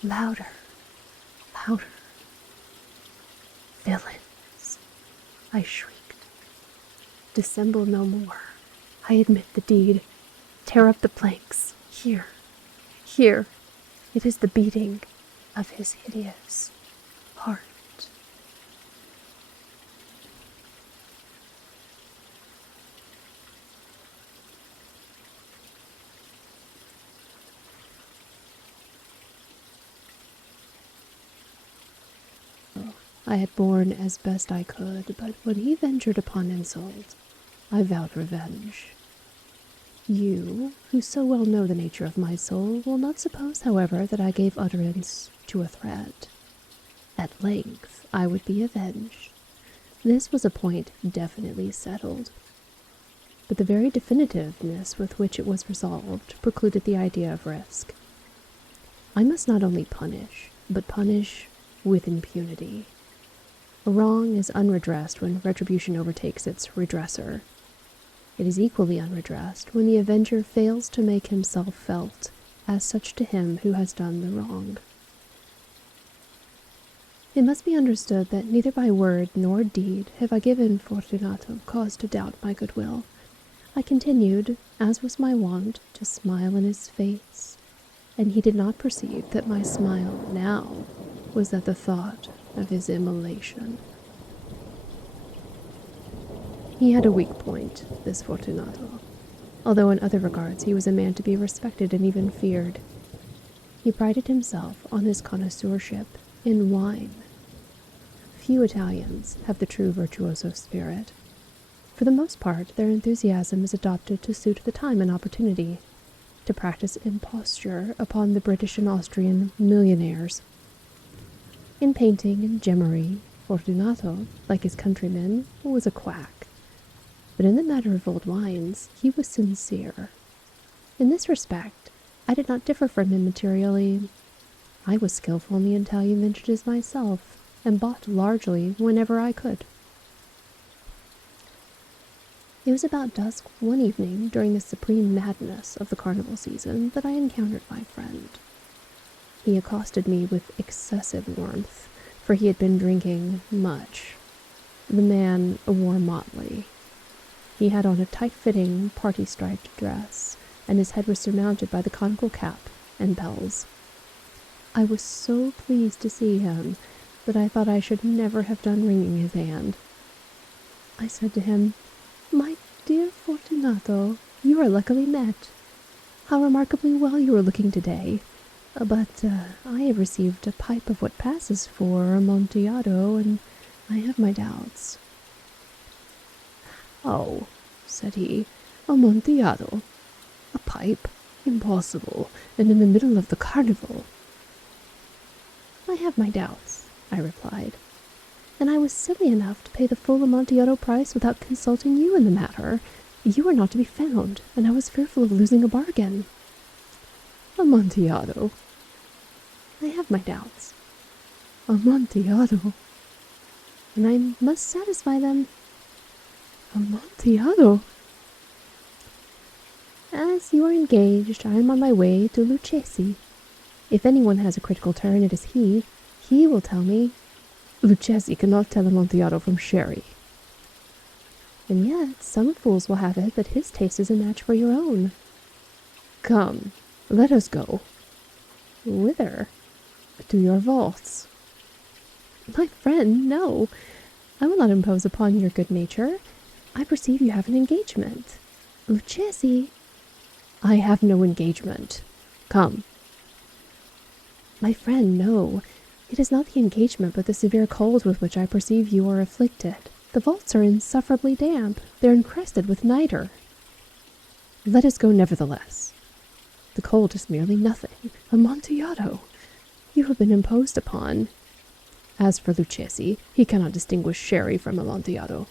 louder, louder. Villains, I shrieked. Dissemble no more. I admit the deed. Tear up the planks. Here, here. It is the beating of his hideous heart. I had borne as best I could, but when he ventured upon insult, I vowed revenge. You, who so well know the nature of my soul, will not suppose, however, that I gave utterance to a threat. At length I would be avenged. This was a point definitely settled. But the very definitiveness with which it was resolved precluded the idea of risk. I must not only punish, but punish with impunity. A wrong is unredressed when retribution overtakes its redresser. It is equally unredressed when the avenger fails to make himself felt as such to him who has done the wrong. It must be understood that neither by word nor deed have I given Fortunato cause to doubt my goodwill. I continued, as was my wont, to smile in his face, and he did not perceive that my smile now was at the thought of his immolation. He had a weak point, this Fortunato, although in other regards he was a man to be respected and even feared. He prided himself on his connoisseurship in wine. Few Italians have the true virtuoso spirit. For the most part, their enthusiasm is adopted to suit the time and opportunity, to practice imposture upon the British and Austrian millionaires. In painting and gemmery, Fortunato, like his countrymen, was a quack. But in the matter of old wines, he was sincere. In this respect, I did not differ from him materially. I was skillful in the Italian vintages myself, and bought largely whenever I could. It was about dusk one evening during the supreme madness of the carnival season that I encountered my friend. He accosted me with excessive warmth, for he had been drinking much. The man wore motley. He had on a tight-fitting, party-striped dress, and his head was surmounted by the conical cap and bells. I was so pleased to see him that I thought I should never have done wringing his hand. I said to him, "My dear Fortunato, you are luckily met. How remarkably well you are looking today. But I have received a pipe of what passes for Amontillado, and I have my doubts." "Oh," said he, "Amontillado? A pipe? Impossible, and in the middle of the carnival." "I have my doubts," I replied, "and I was silly enough to pay the full Amontillado price without consulting you in the matter. You were not to be found, and I was fearful of losing a bargain." "Amontillado?" "I have my doubts." "Amontillado?" "And I must satisfy them." "Amontillado?" "As you are engaged, I am on my way to Lucchesi. If anyone has a critical turn, it is he. He will tell me." "Lucchesi cannot tell Amontillado from sherry." "And yet some fools will have it that his taste is a match for your own." "Come, let us go." "Whither?" "To your vaults." My friend, no. I will not impose upon your good nature. I perceive you have an engagement. Lucchesi. I have no engagement. Come. My friend, no. It is not the engagement, but the severe cold with which I perceive you are afflicted. The vaults are insufferably damp. They're encrusted with nitre. Let us go nevertheless. The cold is merely nothing. Amontillado. You have been imposed upon. As for Lucchesi, he cannot distinguish sherry from Amontillado.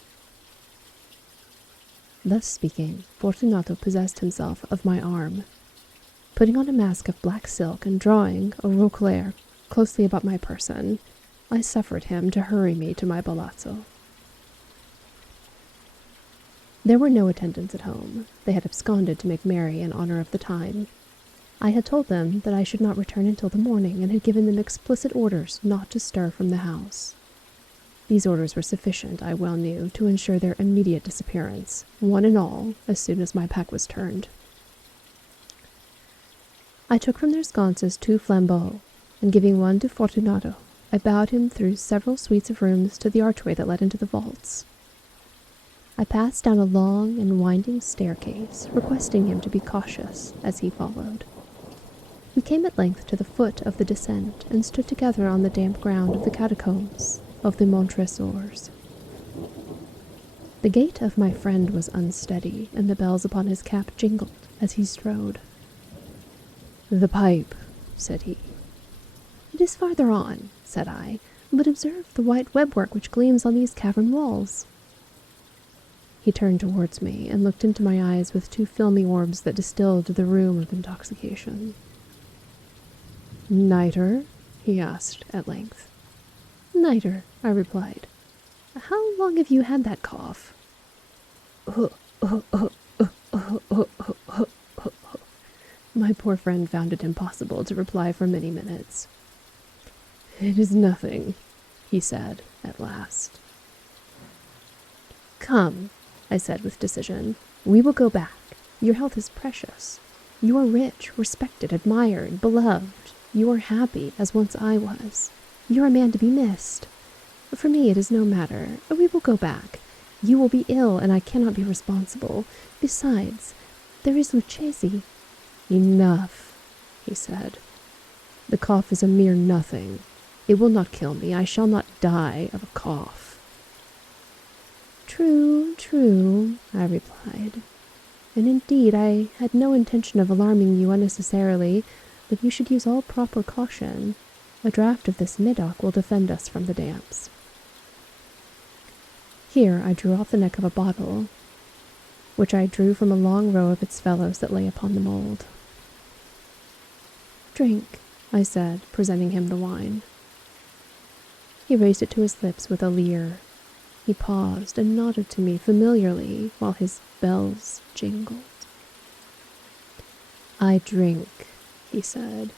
Thus speaking, Fortunato possessed himself of my arm. Putting on a mask of black silk and drawing a roquelaire closely about my person, I suffered him to hurry me to my palazzo. There were no attendants at home. They had absconded to make merry in honor of the time. I had told them that I should not return until the morning, and had given them explicit orders not to stir from the house. These orders were sufficient, I well knew, to ensure their immediate disappearance, one and all, as soon as my back was turned. I took from their sconces 2 flambeaux, and giving one to Fortunato, I bowed him through several suites of rooms to the archway that led into the vaults. I passed down a long and winding staircase, requesting him to be cautious as he followed. We came at length to the foot of the descent, and stood together on the damp ground of the catacombs of the Montresors. The gait of my friend was unsteady, and the bells upon his cap jingled as he strode. "The pipe," said he. "It is farther on," said I, "but observe the white webwork which gleams on these cavern walls." He turned towards me, and looked into my eyes with 2 filmy orbs that distilled the rheum of intoxication. "Nitre?" he asked at length. "Nitre," I replied. "How long have you had that cough?" My poor friend found it impossible to reply for many minutes. "It is nothing," he said at last. "Come," I said with decision, "we will go back. Your health is precious. You are rich, respected, admired, beloved. You are happy, as once I was. You are a man to be missed. For me it is no matter. We will go back. You will be ill, and I cannot be responsible. Besides, there is Lucchesi." "Enough," he said. "The cough is a mere nothing. It will not kill me. I shall not die of a cough." "True, true," I replied. "And indeed I had no intention of alarming you unnecessarily, but you should use all proper caution. A draught of this middock will defend us from the damps." Here I drew off the neck of a bottle, which I drew from a long row of its fellows that lay upon the mould. "Drink," I said, presenting him the wine. He raised it to his lips with a leer. He paused and nodded to me familiarly while his bells jingled. "I drink," he said,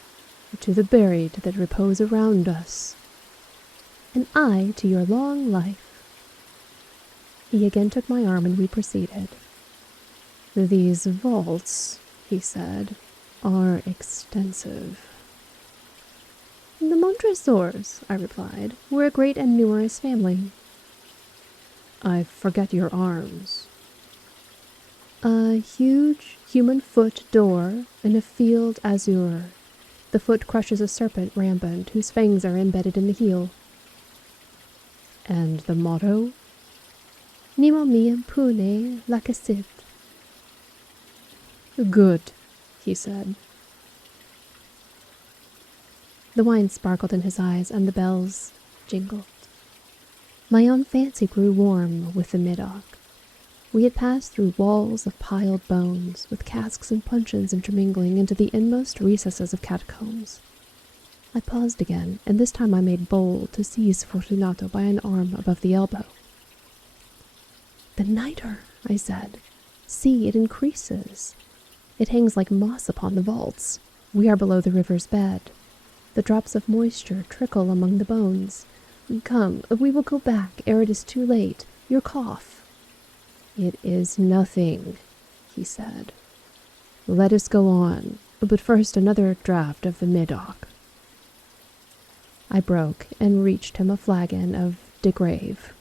"to the buried that repose around us." "And I to your long life." He again took my arm and we proceeded. "These vaults," he said, "are extensive." "The Montresors," I replied, "were a great and numerous family." "I forget your arms." "A huge human foot door in a field azure. The foot crushes a serpent rampant whose fangs are embedded in the heel." "And the motto?" "Nemo me impune lacessit." "Good," he said. The wine sparkled in his eyes, and the bells jingled. My own fancy grew warm with the middock. We had passed through walls of piled bones, with casks and puncheons intermingling into the inmost recesses of catacombs. I paused again, and this time I made bold to seize Fortunato by an arm above the elbow. "The nitre," I said. "See, it increases. It hangs like moss upon the vaults. We are below the river's bed. The drops of moisture trickle among the bones. Come, we will go back ere it is too late. Your cough." "It is nothing," he said. "Let us go on, but first another draught of the middock." I broke and reached him a flagon of de Grave.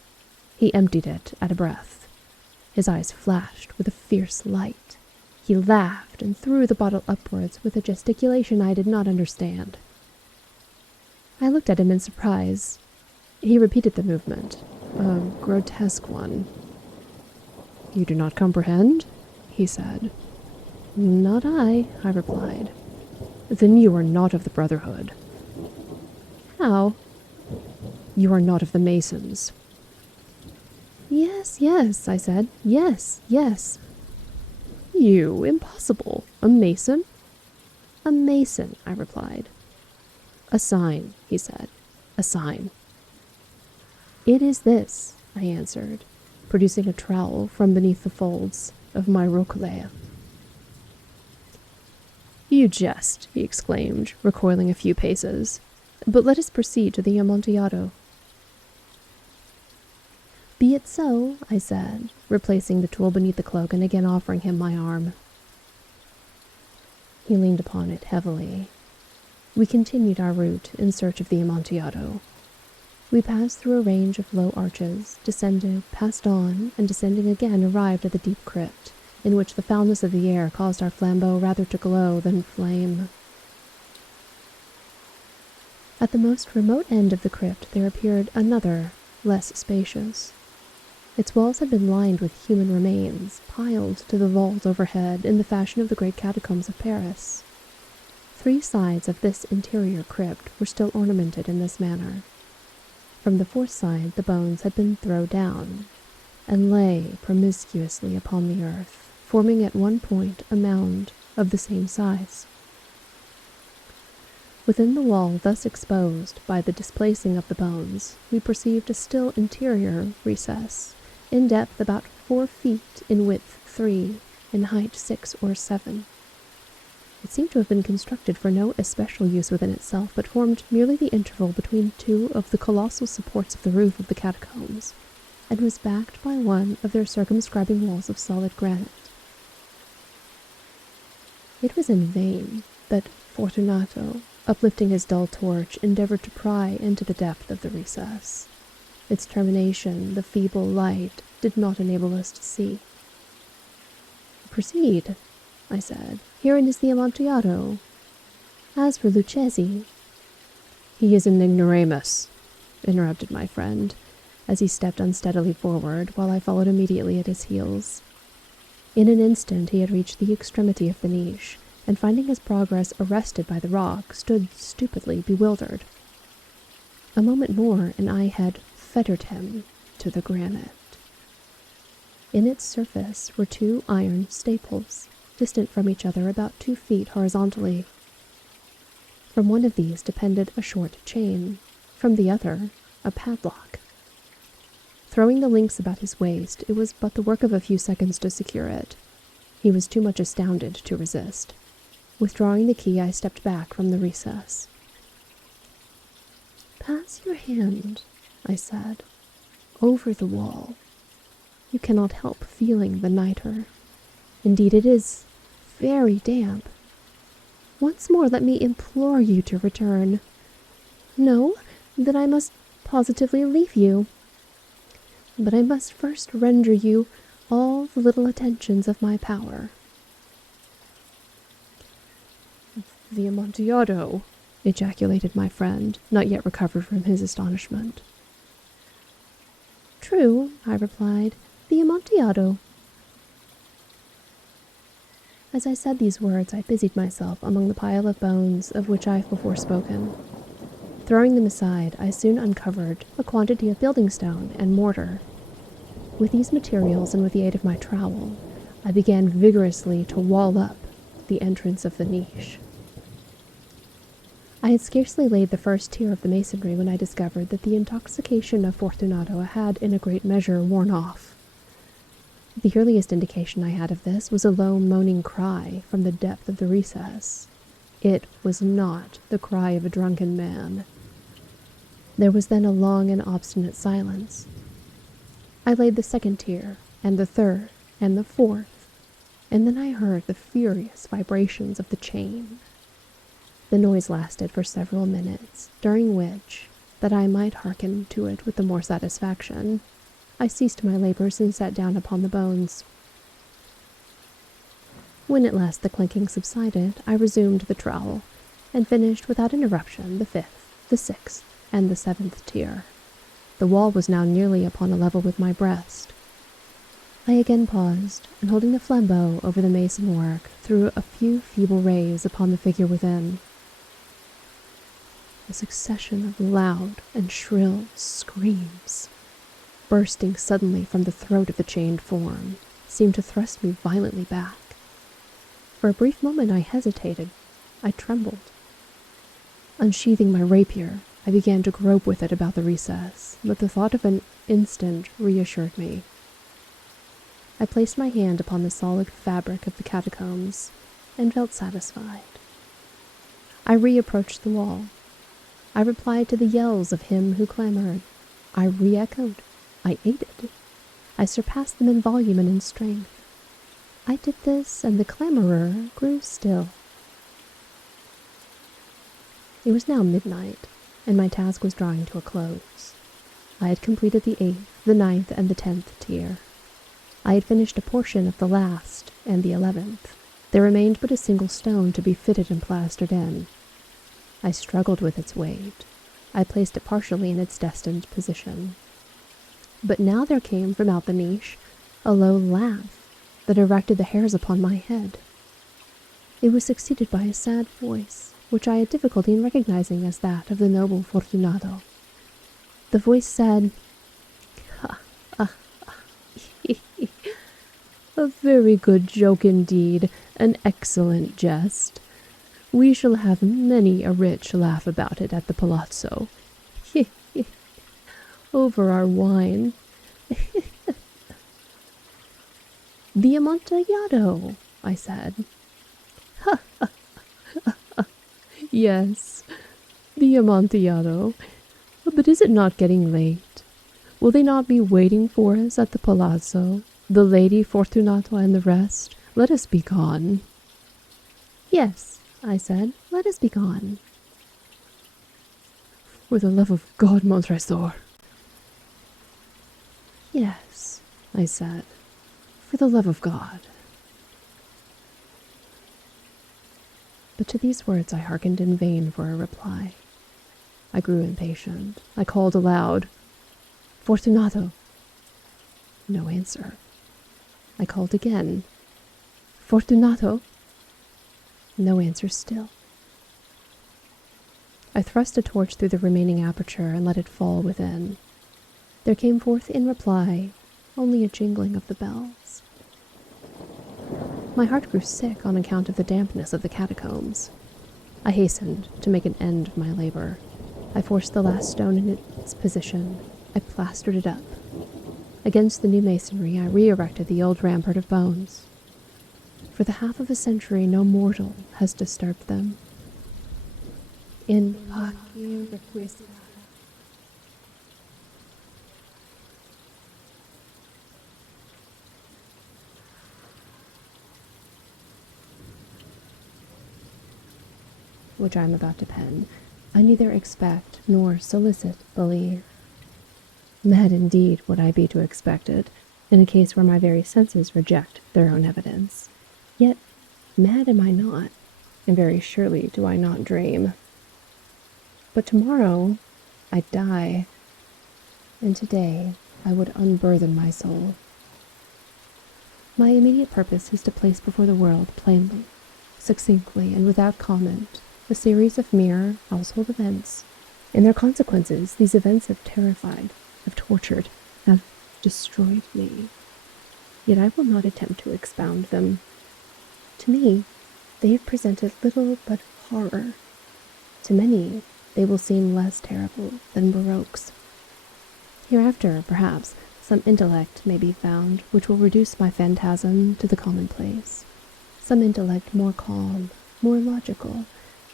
He emptied it at a breath. His eyes flashed with a fierce light. He laughed and threw the bottle upwards with a gesticulation I did not understand. I looked at him in surprise. He repeated the movement, a grotesque one. "You do not comprehend?" he said. "Not I," I replied. "Then you are not of the Brotherhood." "How?" "You are not of the Masons." "Yes, yes," I said. "Yes, yes." "You? Impossible. A Mason?" "A Mason," I replied. "A sign," he said. "A sign." "It is this," I answered, producing a trowel from beneath the folds of my roquelaire. "You jest," he exclaimed, recoiling a few paces. "But let us proceed to the Amontillado." "Be it so," I said, replacing the tool beneath the cloak and again offering him my arm. He leaned upon it heavily. We continued our route in search of the Amontillado. We passed through a range of low arches, descended, passed on, and descending again arrived at the deep crypt, in which the foulness of the air caused our flambeau rather to glow than flame. At the most remote end of the crypt there appeared another, less spacious. Its walls had been lined with human remains, piled to the vault overhead in the fashion of the great catacombs of Paris. 3 sides of this interior crypt were still ornamented in this manner. From the 4th side the bones had been thrown down, and lay promiscuously upon the earth, forming at one point a mound of the same size. Within the wall thus exposed by the displacing of the bones, we perceived a still interior recess, in depth about 4 feet, in width 3, in height 6 or 7. It seemed to have been constructed for no especial use within itself, but formed merely the interval between 2 of the colossal supports of the roof of the catacombs, and was backed by one of their circumscribing walls of solid granite. It was in vain that Fortunato, uplifting his dull torch, endeavored to pry into the depth of the recess. Its termination, the feeble light, did not enable us to see. "Proceed," I said. "Herein is the Amontillado. As for Lucchesi—" "He is an ignoramus," interrupted my friend, as he stepped unsteadily forward, while I followed immediately at his heels. In an instant he had reached the extremity of the niche, and finding his progress arrested by the rock, stood stupidly bewildered. A moment more, and I had fettered him to the granite. In its surface were 2 iron staples, distant from each other about 2 feet horizontally. From one of these depended a short chain, from the other a padlock. Throwing the links about his waist, it was but the work of a few seconds to secure it. He was too much astounded to resist. Withdrawing the key, I stepped back from the recess. "Pass your hand," I said, "over the wall. You cannot help feeling the nitre. Indeed, it is very damp. Once more let me implore you to return. No, then I must positively leave you. But I must first render you all the little attentions of my power." "The Amontillado!" ejaculated my friend, not yet recovered from his astonishment. "True," I replied, "the Amontillado." As I said these words, I busied myself among the pile of bones of which I have before spoken. Throwing them aside, I soon uncovered a quantity of building stone and mortar. With these materials, and with the aid of my trowel, I began vigorously to wall up the entrance of the niche. I had scarcely laid the first tier of the masonry when I discovered that the intoxication of Fortunato had in a great measure worn off. The earliest indication I had of this was a low moaning cry from the depth of the recess. It was not the cry of a drunken man. There was then a long and obstinate silence. I laid the second tier, and the third, and the fourth, and then I heard the furious vibrations of the chain. The noise lasted for several minutes, during which, that I might hearken to it with the more satisfaction, I ceased my labors and sat down upon the bones. When at last the clinking subsided, I resumed the trowel, and finished without interruption the 5th, the 6th, and the 7th tier. The wall was now nearly upon a level with my breast. I again paused, and holding the flambeau over the mason work, threw a few feeble rays upon the figure within. A succession of loud and shrill screams, bursting suddenly from the throat of the chained form, seemed to thrust me violently back. For a brief moment I hesitated. I trembled. Unsheathing my rapier, I began to grope with it about the recess, but the thought of an instant reassured me. I placed my hand upon the solid fabric of the catacombs, and felt satisfied. I reapproached the wall. I replied to the yells of him who clamored. I re-echoed. I aided. I surpassed them in volume and in strength. I did this, and the clamorer grew still. It was now midnight, and my task was drawing to a close. I had completed the 8th, the 9th, and the 10th tier. I had finished a portion of the last and the 11th. There remained but a single stone to be fitted and plastered in. I struggled with its weight. I placed it partially in its destined position. But now there came from out the niche a low laugh that erected the hairs upon my head. It was succeeded by a sad voice, which I had difficulty in recognizing as that of the noble Fortunato. The voice said, "Ha, ha, ha, a very good joke indeed, an excellent jest. We shall have many a rich laugh about it at the palazzo. Over our wine. The Amontillado," I said. "Ha, ha, ha, ha. Yes, the Amontillado. But is it not getting late? Will they not be waiting for us at the palazzo, the Lady Fortunato and the rest? Let us be gone." "Yes," I said, "let us be gone." "For the love of God, Montresor." "Yes," I said, "for the love of God." But to these words I hearkened in vain for a reply. I grew impatient. I called aloud, "Fortunato!" No answer. I called again, "Fortunato!" No answer still. I thrust a torch through the remaining aperture and let it fall within. There came forth in reply only a jingling of the bells. My heart grew sick on account of the dampness of the catacombs. I hastened to make an end of my labor. I forced the last stone in its position. I plastered it up. Against the new masonry, I re-erected the old rampart of bones. For the half of a century, no mortal has disturbed them. In pace requiescat. Which I am about to pen, I neither expect nor solicit believe. Mad indeed would I be to expect it, in a case where my very senses reject their own evidence. Yet mad am I not, and very surely do I not dream. But tomorrow I die, and today I would unburthen my soul. My immediate purpose is to place before the world plainly, succinctly, and without comment, a series of mere household events. In their consequences, these events have terrified, have tortured, have destroyed me. Yet I will not attempt to expound them. To me, they have presented little but horror. To many, they will seem less terrible than Baroque's. Hereafter, perhaps, some intellect may be found which will reduce my phantasm to the commonplace. Some intellect more calm, more logical,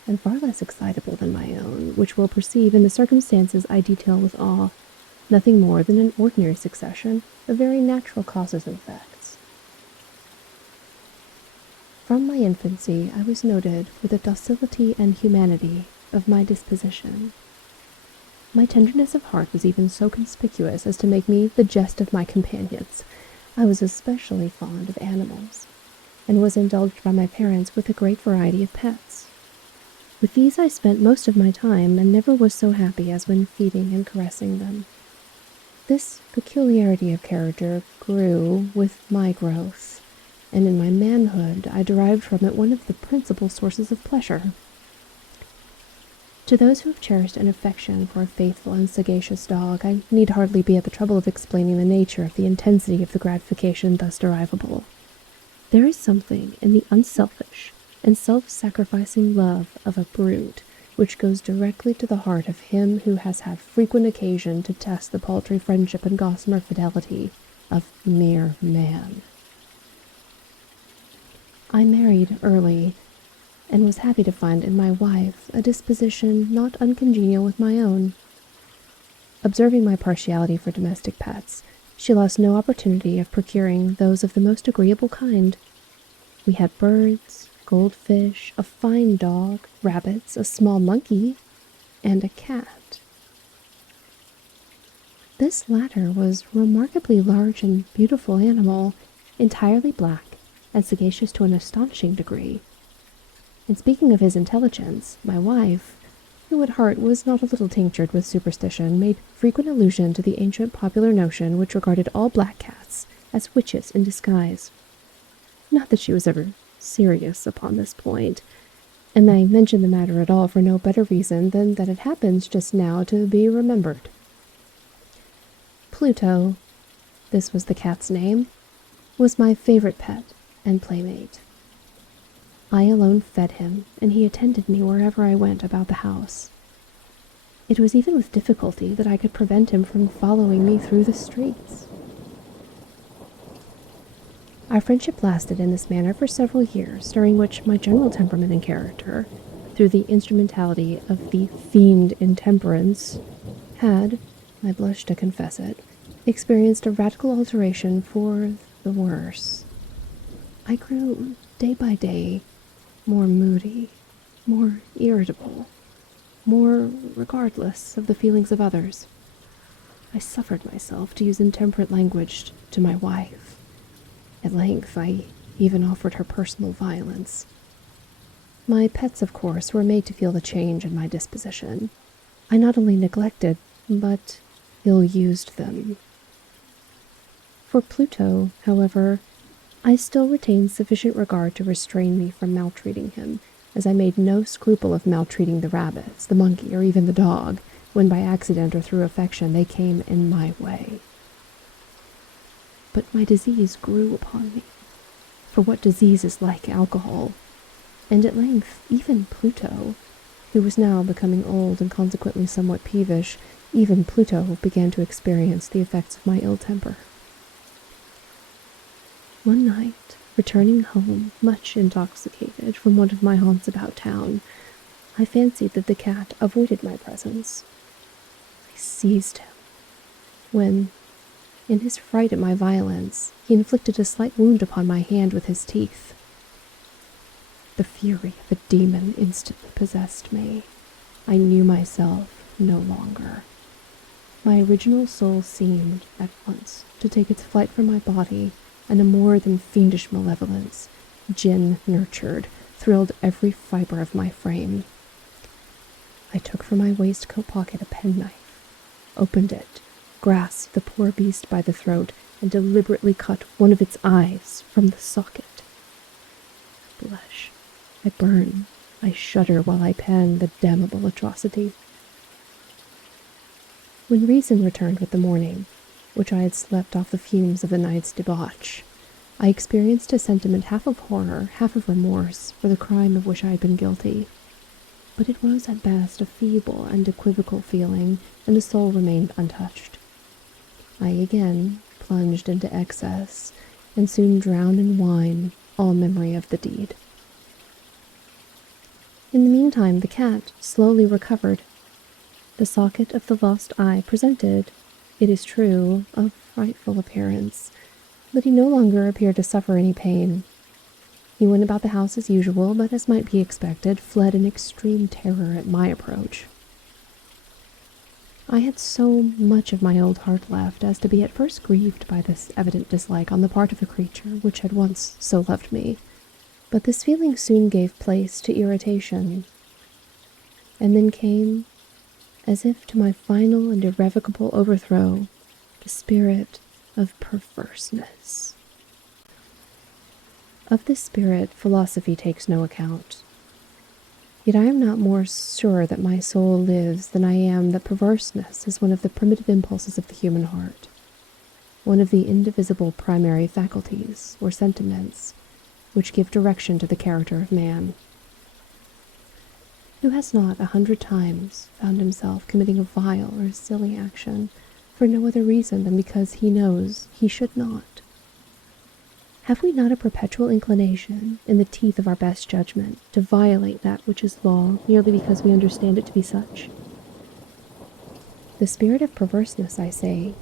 and far less excitable than my own, which will perceive in the circumstances I detail with awe nothing more than an ordinary succession of very natural causes and effects. From my infancy, I was noted for the docility and humanity of my disposition. My tenderness of heart was even so conspicuous as to make me the jest of my companions. I was especially fond of animals, and was indulged by my parents with a great variety of pets. With these I spent most of my time, and never was so happy as when feeding and caressing them. This peculiarity of character grew with my growth, and in my manhood I derived from it one of the principal sources of pleasure. To those who have cherished an affection for a faithful and sagacious dog, I need hardly be at the trouble of explaining the nature of the intensity of the gratification thus derivable. There is something in the unselfish and self-sacrificing love of a brute which goes directly to the heart of him who has had frequent occasion to test the paltry friendship and gossamer fidelity of mere man. I married early, and was happy to find in my wife a disposition not uncongenial with my own. Observing my partiality for domestic pets, she lost no opportunity of procuring those of the most agreeable kind. We had birds, goldfish, a fine dog, rabbits, a small monkey, and a cat. This latter was a remarkably large and beautiful animal, entirely black, and sagacious to an astonishing degree. And speaking of his intelligence, my wife, who at heart was not a little tinctured with superstition, made frequent allusion to the ancient popular notion which regarded all black cats as witches in disguise. Not that she was ever serious upon this point, and I mention the matter at all for no better reason than that it happens just now to be remembered. Pluto, this was the cat's name, was my favorite pet and playmate. I alone fed him, and he attended me wherever I went about the house. It was even with difficulty that I could prevent him from following me through the streets. Our friendship lasted in this manner for several years, during which my general temperament and character, through the instrumentality of the fiend intemperance, had, I blush to confess it, experienced a radical alteration for the worse. I grew, day by day, more moody, more irritable, more regardless of the feelings of others. I suffered myself to use intemperate language to my wife. At length, I even offered her personal violence. My pets, of course, were made to feel the change in my disposition. I not only neglected, but ill-used them. For Pluto, however, I still retained sufficient regard to restrain me from maltreating him, as I made no scruple of maltreating the rabbits, the monkey, or even the dog, when by accident or through affection they came in my way. But my disease grew upon me, for what disease is like alcohol? And at length even Pluto, who was now becoming old and consequently somewhat peevish, even Pluto began to experience the effects of my ill temper. One night, returning home, much intoxicated from one of my haunts about town, I fancied that the cat avoided my presence. I seized him, when, in his fright at my violence, he inflicted a slight wound upon my hand with his teeth. The fury of a demon instantly possessed me. I knew myself no longer. My original soul seemed, at once, to take its flight from my body, and a more than fiendish malevolence, gin-nurtured, thrilled every fibre of my frame. I took from my waistcoat pocket a penknife, opened it, grasped the poor beast by the throat, and deliberately cut one of its eyes from the socket. I blush, I burn, I shudder while I pen the damnable atrocity. When reason returned with the morning, which I had slept off the fumes of the night's debauch, I experienced a sentiment half of horror, half of remorse for the crime of which I had been guilty. But it was at best a feeble and equivocal feeling, and the soul remained untouched. I again plunged into excess, and soon drowned in wine all memory of the deed. In the meantime, the cat slowly recovered. The socket of the lost eye presented, it is true, a frightful appearance, but he no longer appeared to suffer any pain. He went about the house as usual, but as might be expected, fled in extreme terror at my approach. I had so much of my old heart left as to be at first grieved by this evident dislike on the part of a creature which had once so loved me, but this feeling soon gave place to irritation, and then came, as if to my final and irrevocable overthrow, the spirit of perverseness. Of this spirit, philosophy takes no account. Yet I am not more sure that my soul lives than I am that perverseness is one of the primitive impulses of the human heart, one of the indivisible primary faculties, or sentiments, which give direction to the character of man. Who has not 100 times found himself committing a vile or silly action for no other reason than because he knows he should not? Have we not a perpetual inclination, in the teeth of our best judgment, to violate that which is law merely because we understand it to be such? The spirit of perverseness, I say,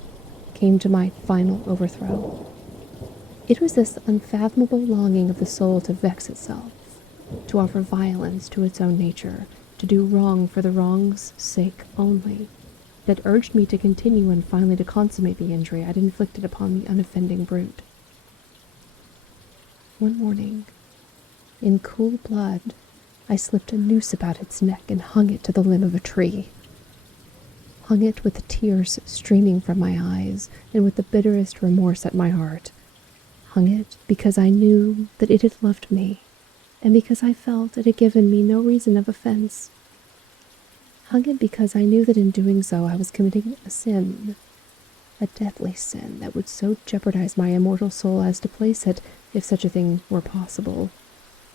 came to my final overthrow. It was this unfathomable longing of the soul to vex itself, to offer violence to its own nature, to do wrong for the wrong's sake only, that urged me to continue and finally to consummate the injury I'd inflicted upon the unoffending brute. One morning, in cool blood, I slipped a noose about its neck and hung it to the limb of a tree. Hung it with tears streaming from my eyes and with the bitterest remorse at my heart. Hung it because I knew that it had loved me, and because I felt it had given me no reason of offense. Hung it because I knew that in doing so I was committing a sin, a deadly sin that would so jeopardize my immortal soul as to place it, if such a thing were possible,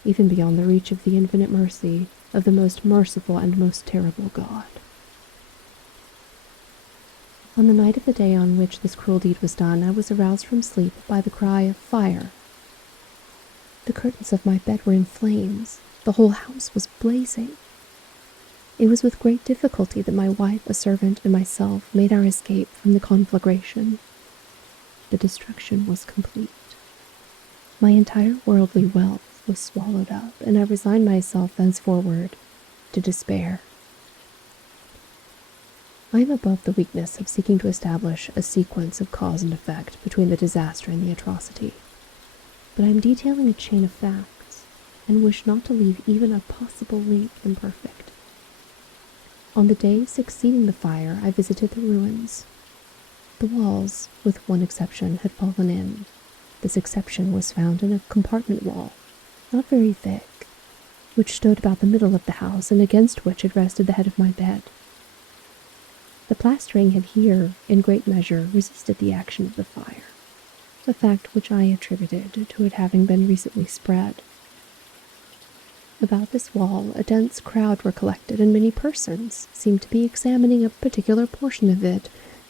even beyond the reach of the infinite mercy of the most merciful and most terrible God. On the night of the day on which this cruel deed was done, I was aroused from sleep by the cry of fire. The curtains of my bed were in flames. The whole house was blazing. It was with great difficulty that my wife, a servant, and myself made our escape from the conflagration. The destruction was complete. My entire worldly wealth was swallowed up, and I resigned myself thenceforward to despair. I am above the weakness of seeking to establish a sequence of cause and effect between the disaster and the atrocity, but I am detailing a chain of facts, and wish not to leave even a possible link imperfect. On the day succeeding the fire, I visited the ruins. The walls, with one exception, had fallen in. This exception was found in a compartment wall, not very thick, which stood about the middle of the house and against which had rested the head of my bed. The plastering had here, in great measure, resisted the action of the fire, a fact which I attributed to it having been recently spread. About this wall a dense crowd were collected, and many persons seemed to be examining a particular portion of it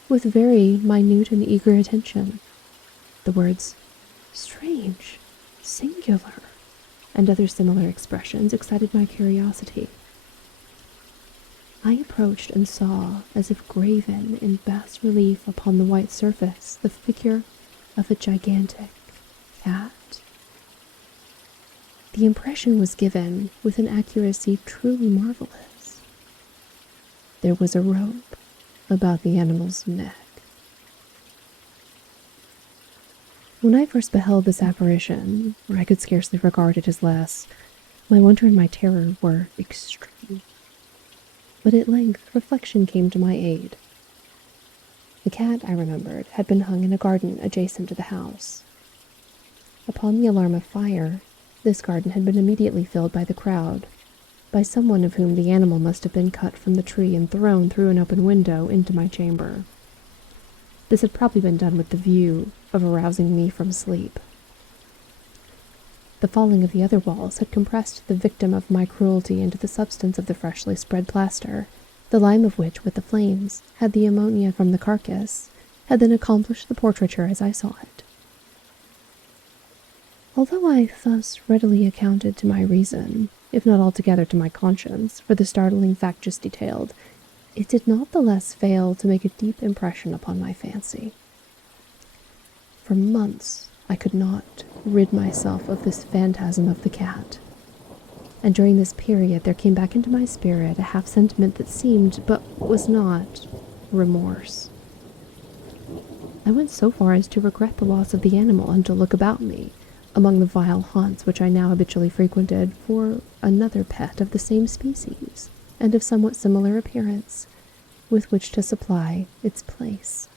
with very minute and eager attention. The words "strange," "singular," and other similar expressions excited my curiosity. I approached and saw, as if graven in bas relief upon the white surface, the figure of a gigantic cat. The impression was given with an accuracy truly marvelous. There was a rope about the animal's neck. When I first beheld this apparition, or I could scarcely regard it as less, my wonder and my terror were extreme. But at length reflection came to my aid. The cat, I remembered, had been hung in a garden adjacent to the house. Upon the alarm of fire, this garden had been immediately filled by the crowd, by someone of whom the animal must have been cut from the tree and thrown through an open window into my chamber. This had probably been done with the view of arousing me from sleep. The falling of the other walls had compressed the victim of my cruelty into the substance of the freshly spread plaster, the lime of which, with the flames, had the ammonia from the carcass, had then accomplished the portraiture as I saw it. Although I thus readily accounted to my reason, if not altogether to my conscience, for the startling fact just detailed, it did not the less fail to make a deep impression upon my fancy. For months I could not rid myself of this phantasm of the cat. And during this period there came back into my spirit a half-sentiment that seemed, but was not, remorse. I went so far as to regret the loss of the animal and to look about me, among the vile haunts which I now habitually frequented, for another pet of the same species, and of somewhat similar appearance, with which to supply its place.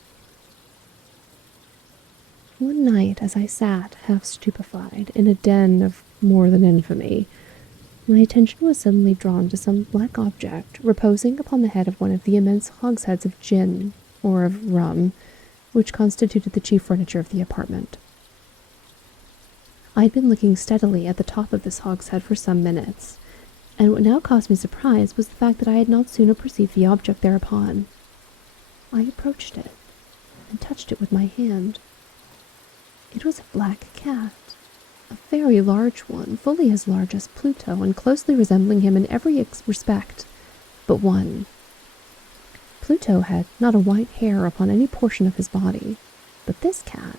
One night, as I sat, half stupefied, in a den of more than infamy, my attention was suddenly drawn to some black object reposing upon the head of one of the immense hogsheads of gin, or of rum, which constituted the chief furniture of the apartment. I had been looking steadily at the top of this hogshead for some minutes, and what now caused me surprise was the fact that I had not sooner perceived the object thereupon. I approached it, and touched it with my hand. It was a black cat, a very large one, fully as large as Pluto, and closely resembling him in every respect but one. Pluto had not a white hair upon any portion of his body, but this cat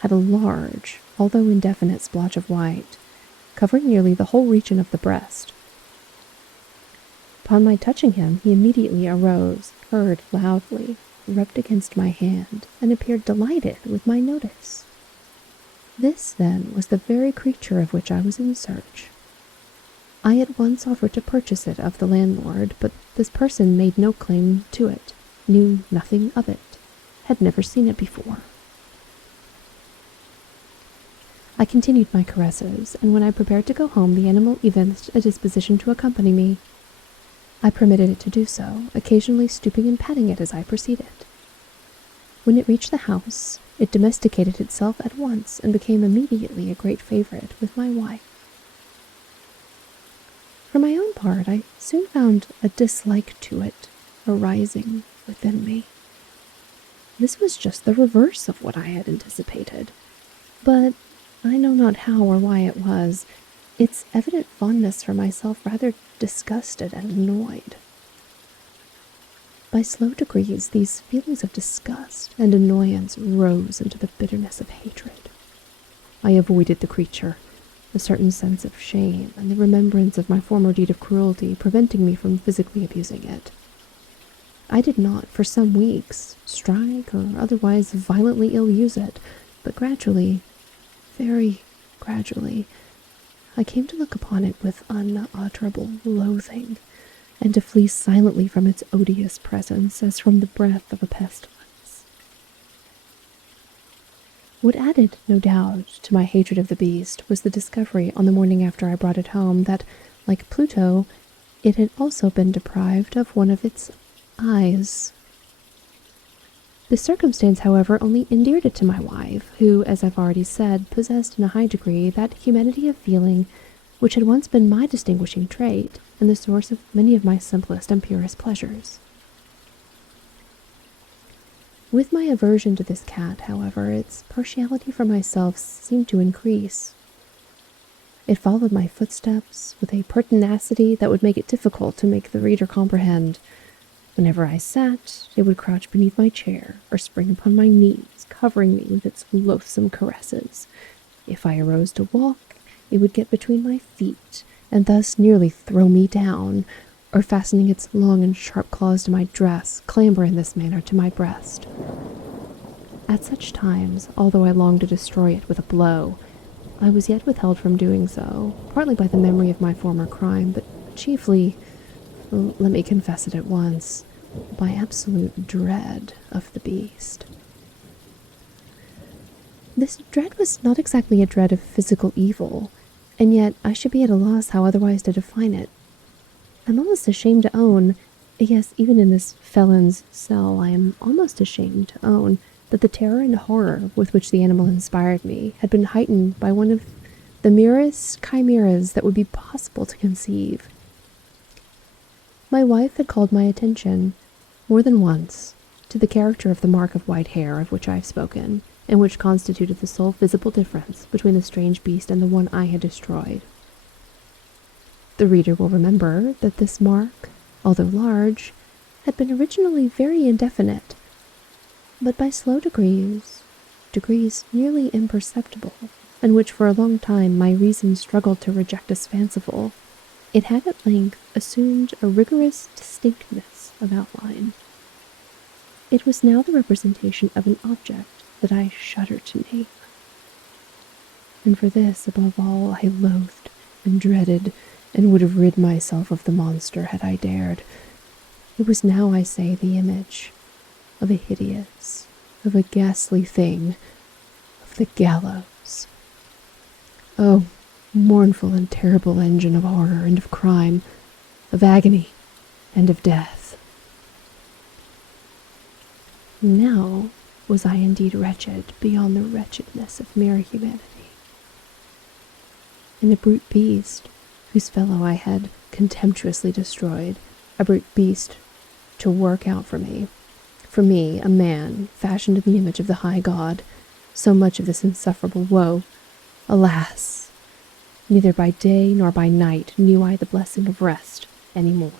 had a large, although indefinite splotch of white, covering nearly the whole region of the breast. Upon my touching him, he immediately arose, purred loudly, rubbed against my hand, and appeared delighted with my notice. This, then, was the very creature of which I was in search. I at once offered to purchase it of the landlord, but this person made no claim to it, knew nothing of it, had never seen it before. I continued my caresses, and when I prepared to go home, the animal evinced a disposition to accompany me. I permitted it to do so, occasionally stooping and patting it as I proceeded. When it reached the house, it domesticated itself at once and became immediately a great favorite with my wife. For my own part, I soon found a dislike to it arising within me. This was just the reverse of what I had anticipated, but I know not how or why it was. Its evident fondness for myself rather disgusted and annoyed. By slow degrees, these feelings of disgust and annoyance rose into the bitterness of hatred. I avoided the creature, a certain sense of shame and the remembrance of my former deed of cruelty preventing me from physically abusing it. I did not, for some weeks, strike or otherwise violently ill-use it, but gradually, very gradually, I came to look upon it with unutterable loathing, and to flee silently from its odious presence as from the breath of a pestilence. What added, no doubt, to my hatred of the beast was the discovery on the morning after I brought it home that, like Pluto, it had also been deprived of one of its eyes. This circumstance, however, only endeared it to my wife, who, as I've already said, possessed in a high degree that humanity of feeling which had once been my distinguishing trait and the source of many of my simplest and purest pleasures. With my aversion to this cat, however, its partiality for myself seemed to increase. It followed my footsteps with a pertinacity that would make it difficult to make the reader comprehend. Whenever I sat, it would crouch beneath my chair or spring upon my knees, covering me with its loathsome caresses. If I arose to walk, it would get between my feet and thus nearly throw me down, or fastening its long and sharp claws to my dress, clamber in this manner to my breast. At such times, although I longed to destroy it with a blow, I was yet withheld from doing so, partly by the memory of my former crime, but chiefly, let me confess it at once, by absolute dread of the beast. This dread was not exactly a dread of physical evil, and yet I should be at a loss how otherwise to define it. I'm almost ashamed to own, yes, even in this felon's cell, I am almost ashamed to own that the terror and horror with which the animal inspired me had been heightened by one of the merest chimeras that would be possible to conceive. My wife had called my attention, more than once, to the character of the mark of white hair of which I have spoken, and which constituted the sole visible difference between the strange beast and the one I had destroyed. The reader will remember that this mark, although large, had been originally very indefinite, but by slow degrees degrees nearly imperceptible, and which for a long time my reason struggled to reject as fanciful, it had at length assumed a rigorous distinctness of outline. It was now the representation of an object that I shudder to name. And for this, above all, I loathed and dreaded, and would have rid myself of the monster had I dared. It was now, I say, the image of a hideous, of a ghastly thing, of the gallows. Oh, mournful and terrible engine of horror and of crime, of agony and of death. Now was I indeed wretched beyond the wretchedness of mere humanity. And the brute beast, whose fellow I had contemptuously destroyed, a brute beast to work out for me, a man, fashioned in the image of the high God, so much of this insufferable woe. Alas! Neither by day nor by night knew I the blessing of rest any more.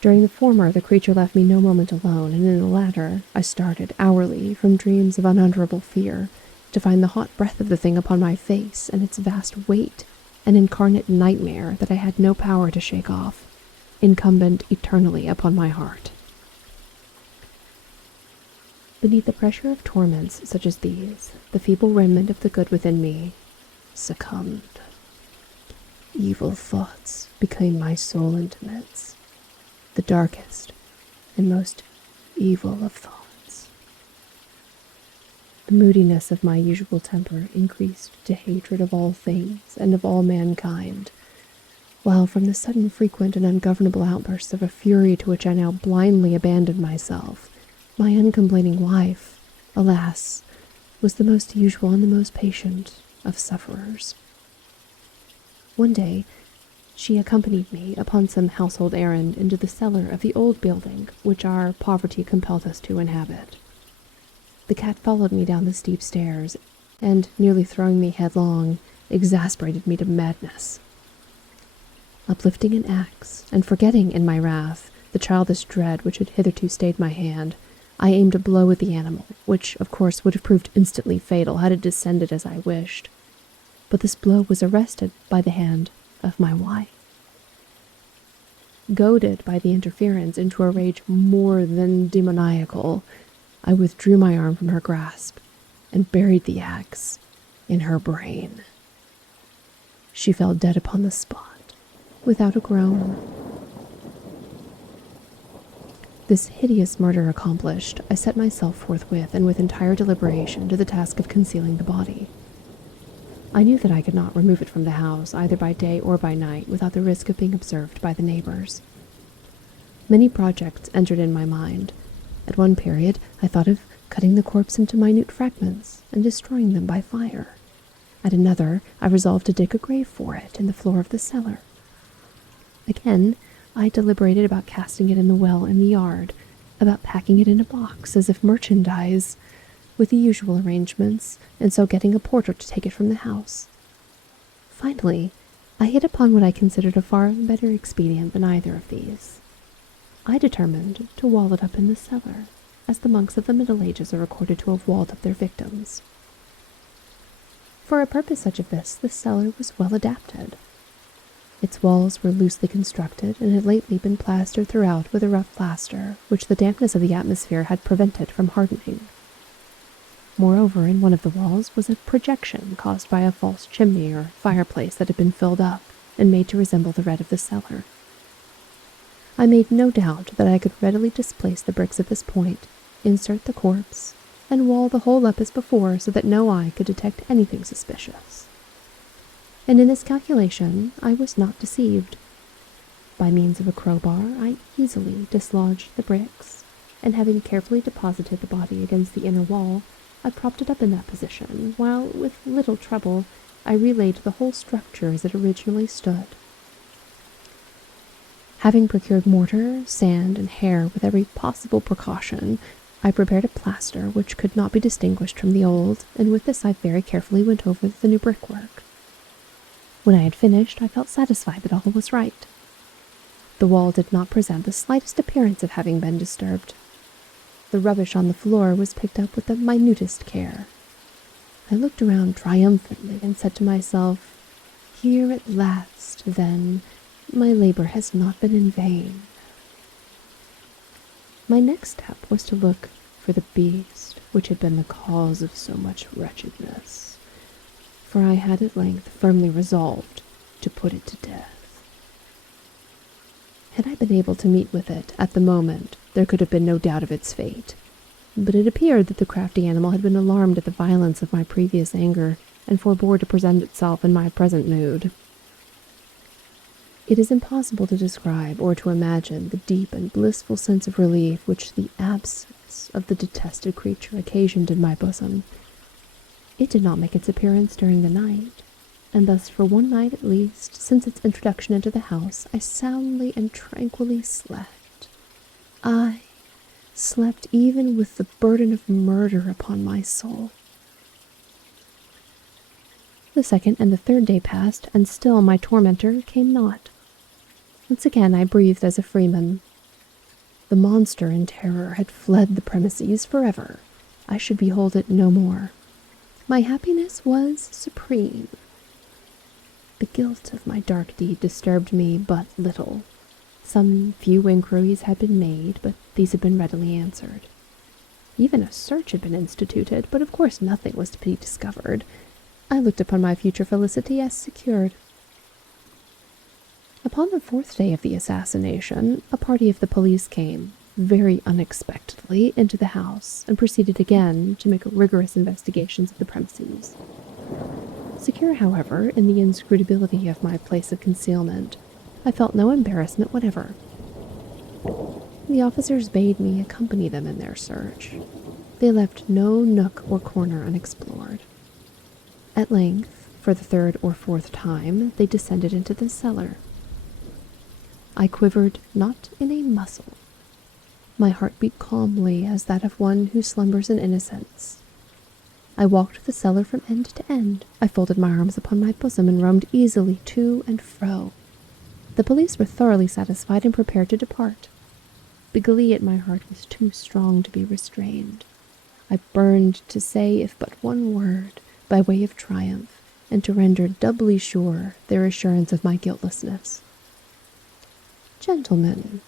During the former, the creature left me no moment alone, and in the latter, I started hourly from dreams of unutterable fear, to find the hot breath of the thing upon my face, and its vast weight, an incarnate nightmare that I had no power to shake off, incumbent eternally upon my heart. Beneath the pressure of torments such as these, the feeble remnant of the good within me succumbed. Evil thoughts became my sole intimates, the darkest and most evil of thoughts. The moodiness of my usual temper increased to hatred of all things and of all mankind, while from the sudden frequent and ungovernable outbursts of a fury to which I now blindly abandoned myself, my uncomplaining wife, alas, was the most usual and the most patient of sufferers. One day, she accompanied me upon some household errand into the cellar of the old building which our poverty compelled us to inhabit. The cat followed me down the steep stairs, and, nearly throwing me headlong, exasperated me to madness. Uplifting an axe, and forgetting in my wrath the childish dread which had hitherto stayed my hand, I aimed a blow at the animal, which, of course, would have proved instantly fatal had it descended as I wished. But this blow was arrested by the hand of my wife. Goaded by the interference into a rage more than demoniacal, I withdrew my arm from her grasp and buried the axe in her brain. She fell dead upon the spot, without a groan. This hideous murder accomplished, I set myself forthwith and with entire deliberation to the task of concealing the body. I knew that I could not remove it from the house, either by day or by night, without the risk of being observed by the neighbors. Many projects entered in my mind. At one period, I thought of cutting the corpse into minute fragments and destroying them by fire. At another, I resolved to dig a grave for it in the floor of the cellar. Again, I deliberated about casting it in the well in the yard, about packing it in a box as if merchandise, with the usual arrangements, and so getting a porter to take it from the house. Finally, I hit upon what I considered a far better expedient than either of these. I determined to wall it up in the cellar, as the monks of the Middle Ages are recorded to have walled up their victims. For a purpose such as this, the cellar was well adapted. Its walls were loosely constructed, and had lately been plastered throughout with a rough plaster, which the dampness of the atmosphere had prevented from hardening. Moreover, in one of the walls was a projection caused by a false chimney or fireplace that had been filled up and made to resemble the red of the cellar. I made no doubt that I could readily displace the bricks at this point, insert the corpse, and wall the whole up as before, so that no eye could detect anything suspicious. And in this calculation I was not deceived. By means of a crowbar, I easily dislodged the bricks, and having carefully deposited the body against the inner wall, I propped it up in that position, while, with little trouble, I relaid the whole structure as it originally stood. Having procured mortar, sand, and hair with every possible precaution, I prepared a plaster which could not be distinguished from the old, and with this I very carefully went over the new brickwork. When I had finished, I felt satisfied that all was right. The wall did not present the slightest appearance of having been disturbed. The rubbish on the floor was picked up with the minutest care. I looked around triumphantly and said to myself, "Here at last, then, my labor has not been in vain." My next step was to look for the beast which had been the cause of so much wretchedness, for I had at length firmly resolved to put it to death. Had I been able to meet with it at the moment, there could have been no doubt of its fate, but it appeared that the crafty animal had been alarmed at the violence of my previous anger, and forbore to present itself in my present mood. It is impossible to describe or to imagine the deep and blissful sense of relief which the absence of the detested creature occasioned in my bosom. It did not make its appearance during the night, and thus for one night at least, since its introduction into the house, I soundly and tranquilly slept. I slept even with the burden of murder upon my soul. The second and the third day passed, and still my tormentor came not. Once again I breathed as a freeman. The monster in terror had fled the premises forever. I should behold it no more. My happiness was supreme. The guilt of my dark deed disturbed me but little. Some few inquiries had been made, but these had been readily answered. Even a search had been instituted, but of course nothing was to be discovered. I looked upon my future felicity as secured. Upon the fourth day of the assassination, a party of the police came, very unexpectedly, into the house, and proceeded again to make rigorous investigations of the premises. Secure, however, in the inscrutability of my place of concealment, I felt no embarrassment whatever. The officers bade me accompany them in their search. They left no nook or corner unexplored. At length, for the third or fourth time, they descended into the cellar. I quivered not in a muscle. My heart beat calmly as that of one who slumbers in innocence. I walked the cellar from end to end. I folded my arms upon my bosom and roamed easily to and fro. The police were thoroughly satisfied and prepared to depart. The glee at my heart was too strong to be restrained. I burned to say if but one word, by way of triumph, and to render doubly sure their assurance of my guiltlessness. "Gentlemen,"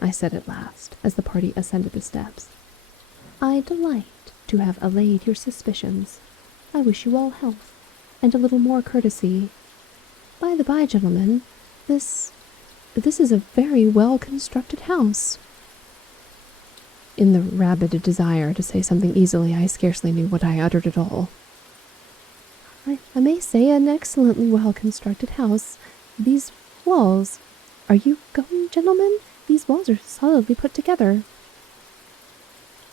I said at last, as the party ascended the steps, "I delight to have allayed your suspicions. I wish you all health, and a little more courtesy. By the by, gentlemen, this is a very well-constructed house." In the rabid desire to say something easily, I scarcely knew what I uttered at all. I may say an excellently well-constructed house. These walls— Are you going, gentlemen? These walls are solidly put together.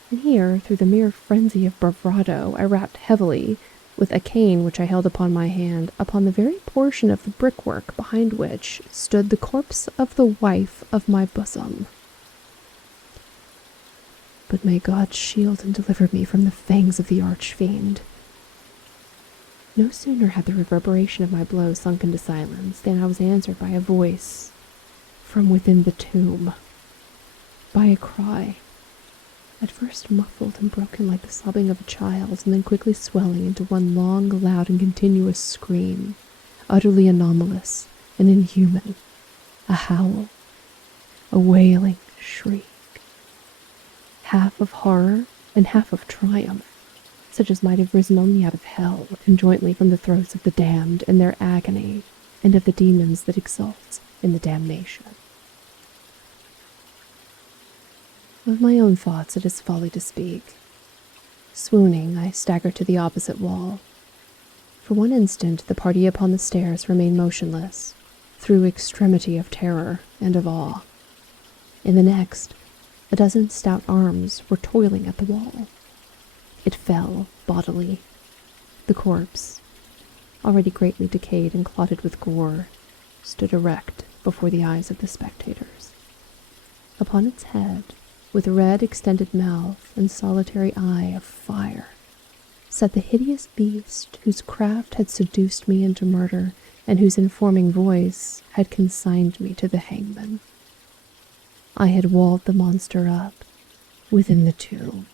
And here, through the mere frenzy of bravado, I rapped heavily, with a cane which I held upon my hand, upon the very portion of the brickwork behind which stood the corpse of the wife of my bosom. But may God shield and deliver me from the fangs of the arch-fiend. No sooner had the reverberation of my blow sunk into silence than I was answered by a voice from within the tomb, by a cry, at first muffled and broken like the sobbing of a child, and then quickly swelling into one long, loud, and continuous scream, utterly anomalous and inhuman, a howl, a wailing shriek, half of horror and half of triumph, such as might have risen only out of hell, conjointly from the throats of the damned in their agony, and of the demons that exult in the damnation. Of my own thoughts it is folly to speak. Swooning, I staggered to the opposite wall. For one instant the party upon the stairs remained motionless, through extremity of terror and of awe. In the next, a dozen stout arms were toiling at the wall. It fell bodily. The corpse, already greatly decayed and clotted with gore, stood erect before the eyes of the spectators. Upon its head, with red extended mouth and solitary eye of fire, sat the hideous beast whose craft had seduced me into murder, and whose informing voice had consigned me to the hangman. I had walled the monster up, within the two,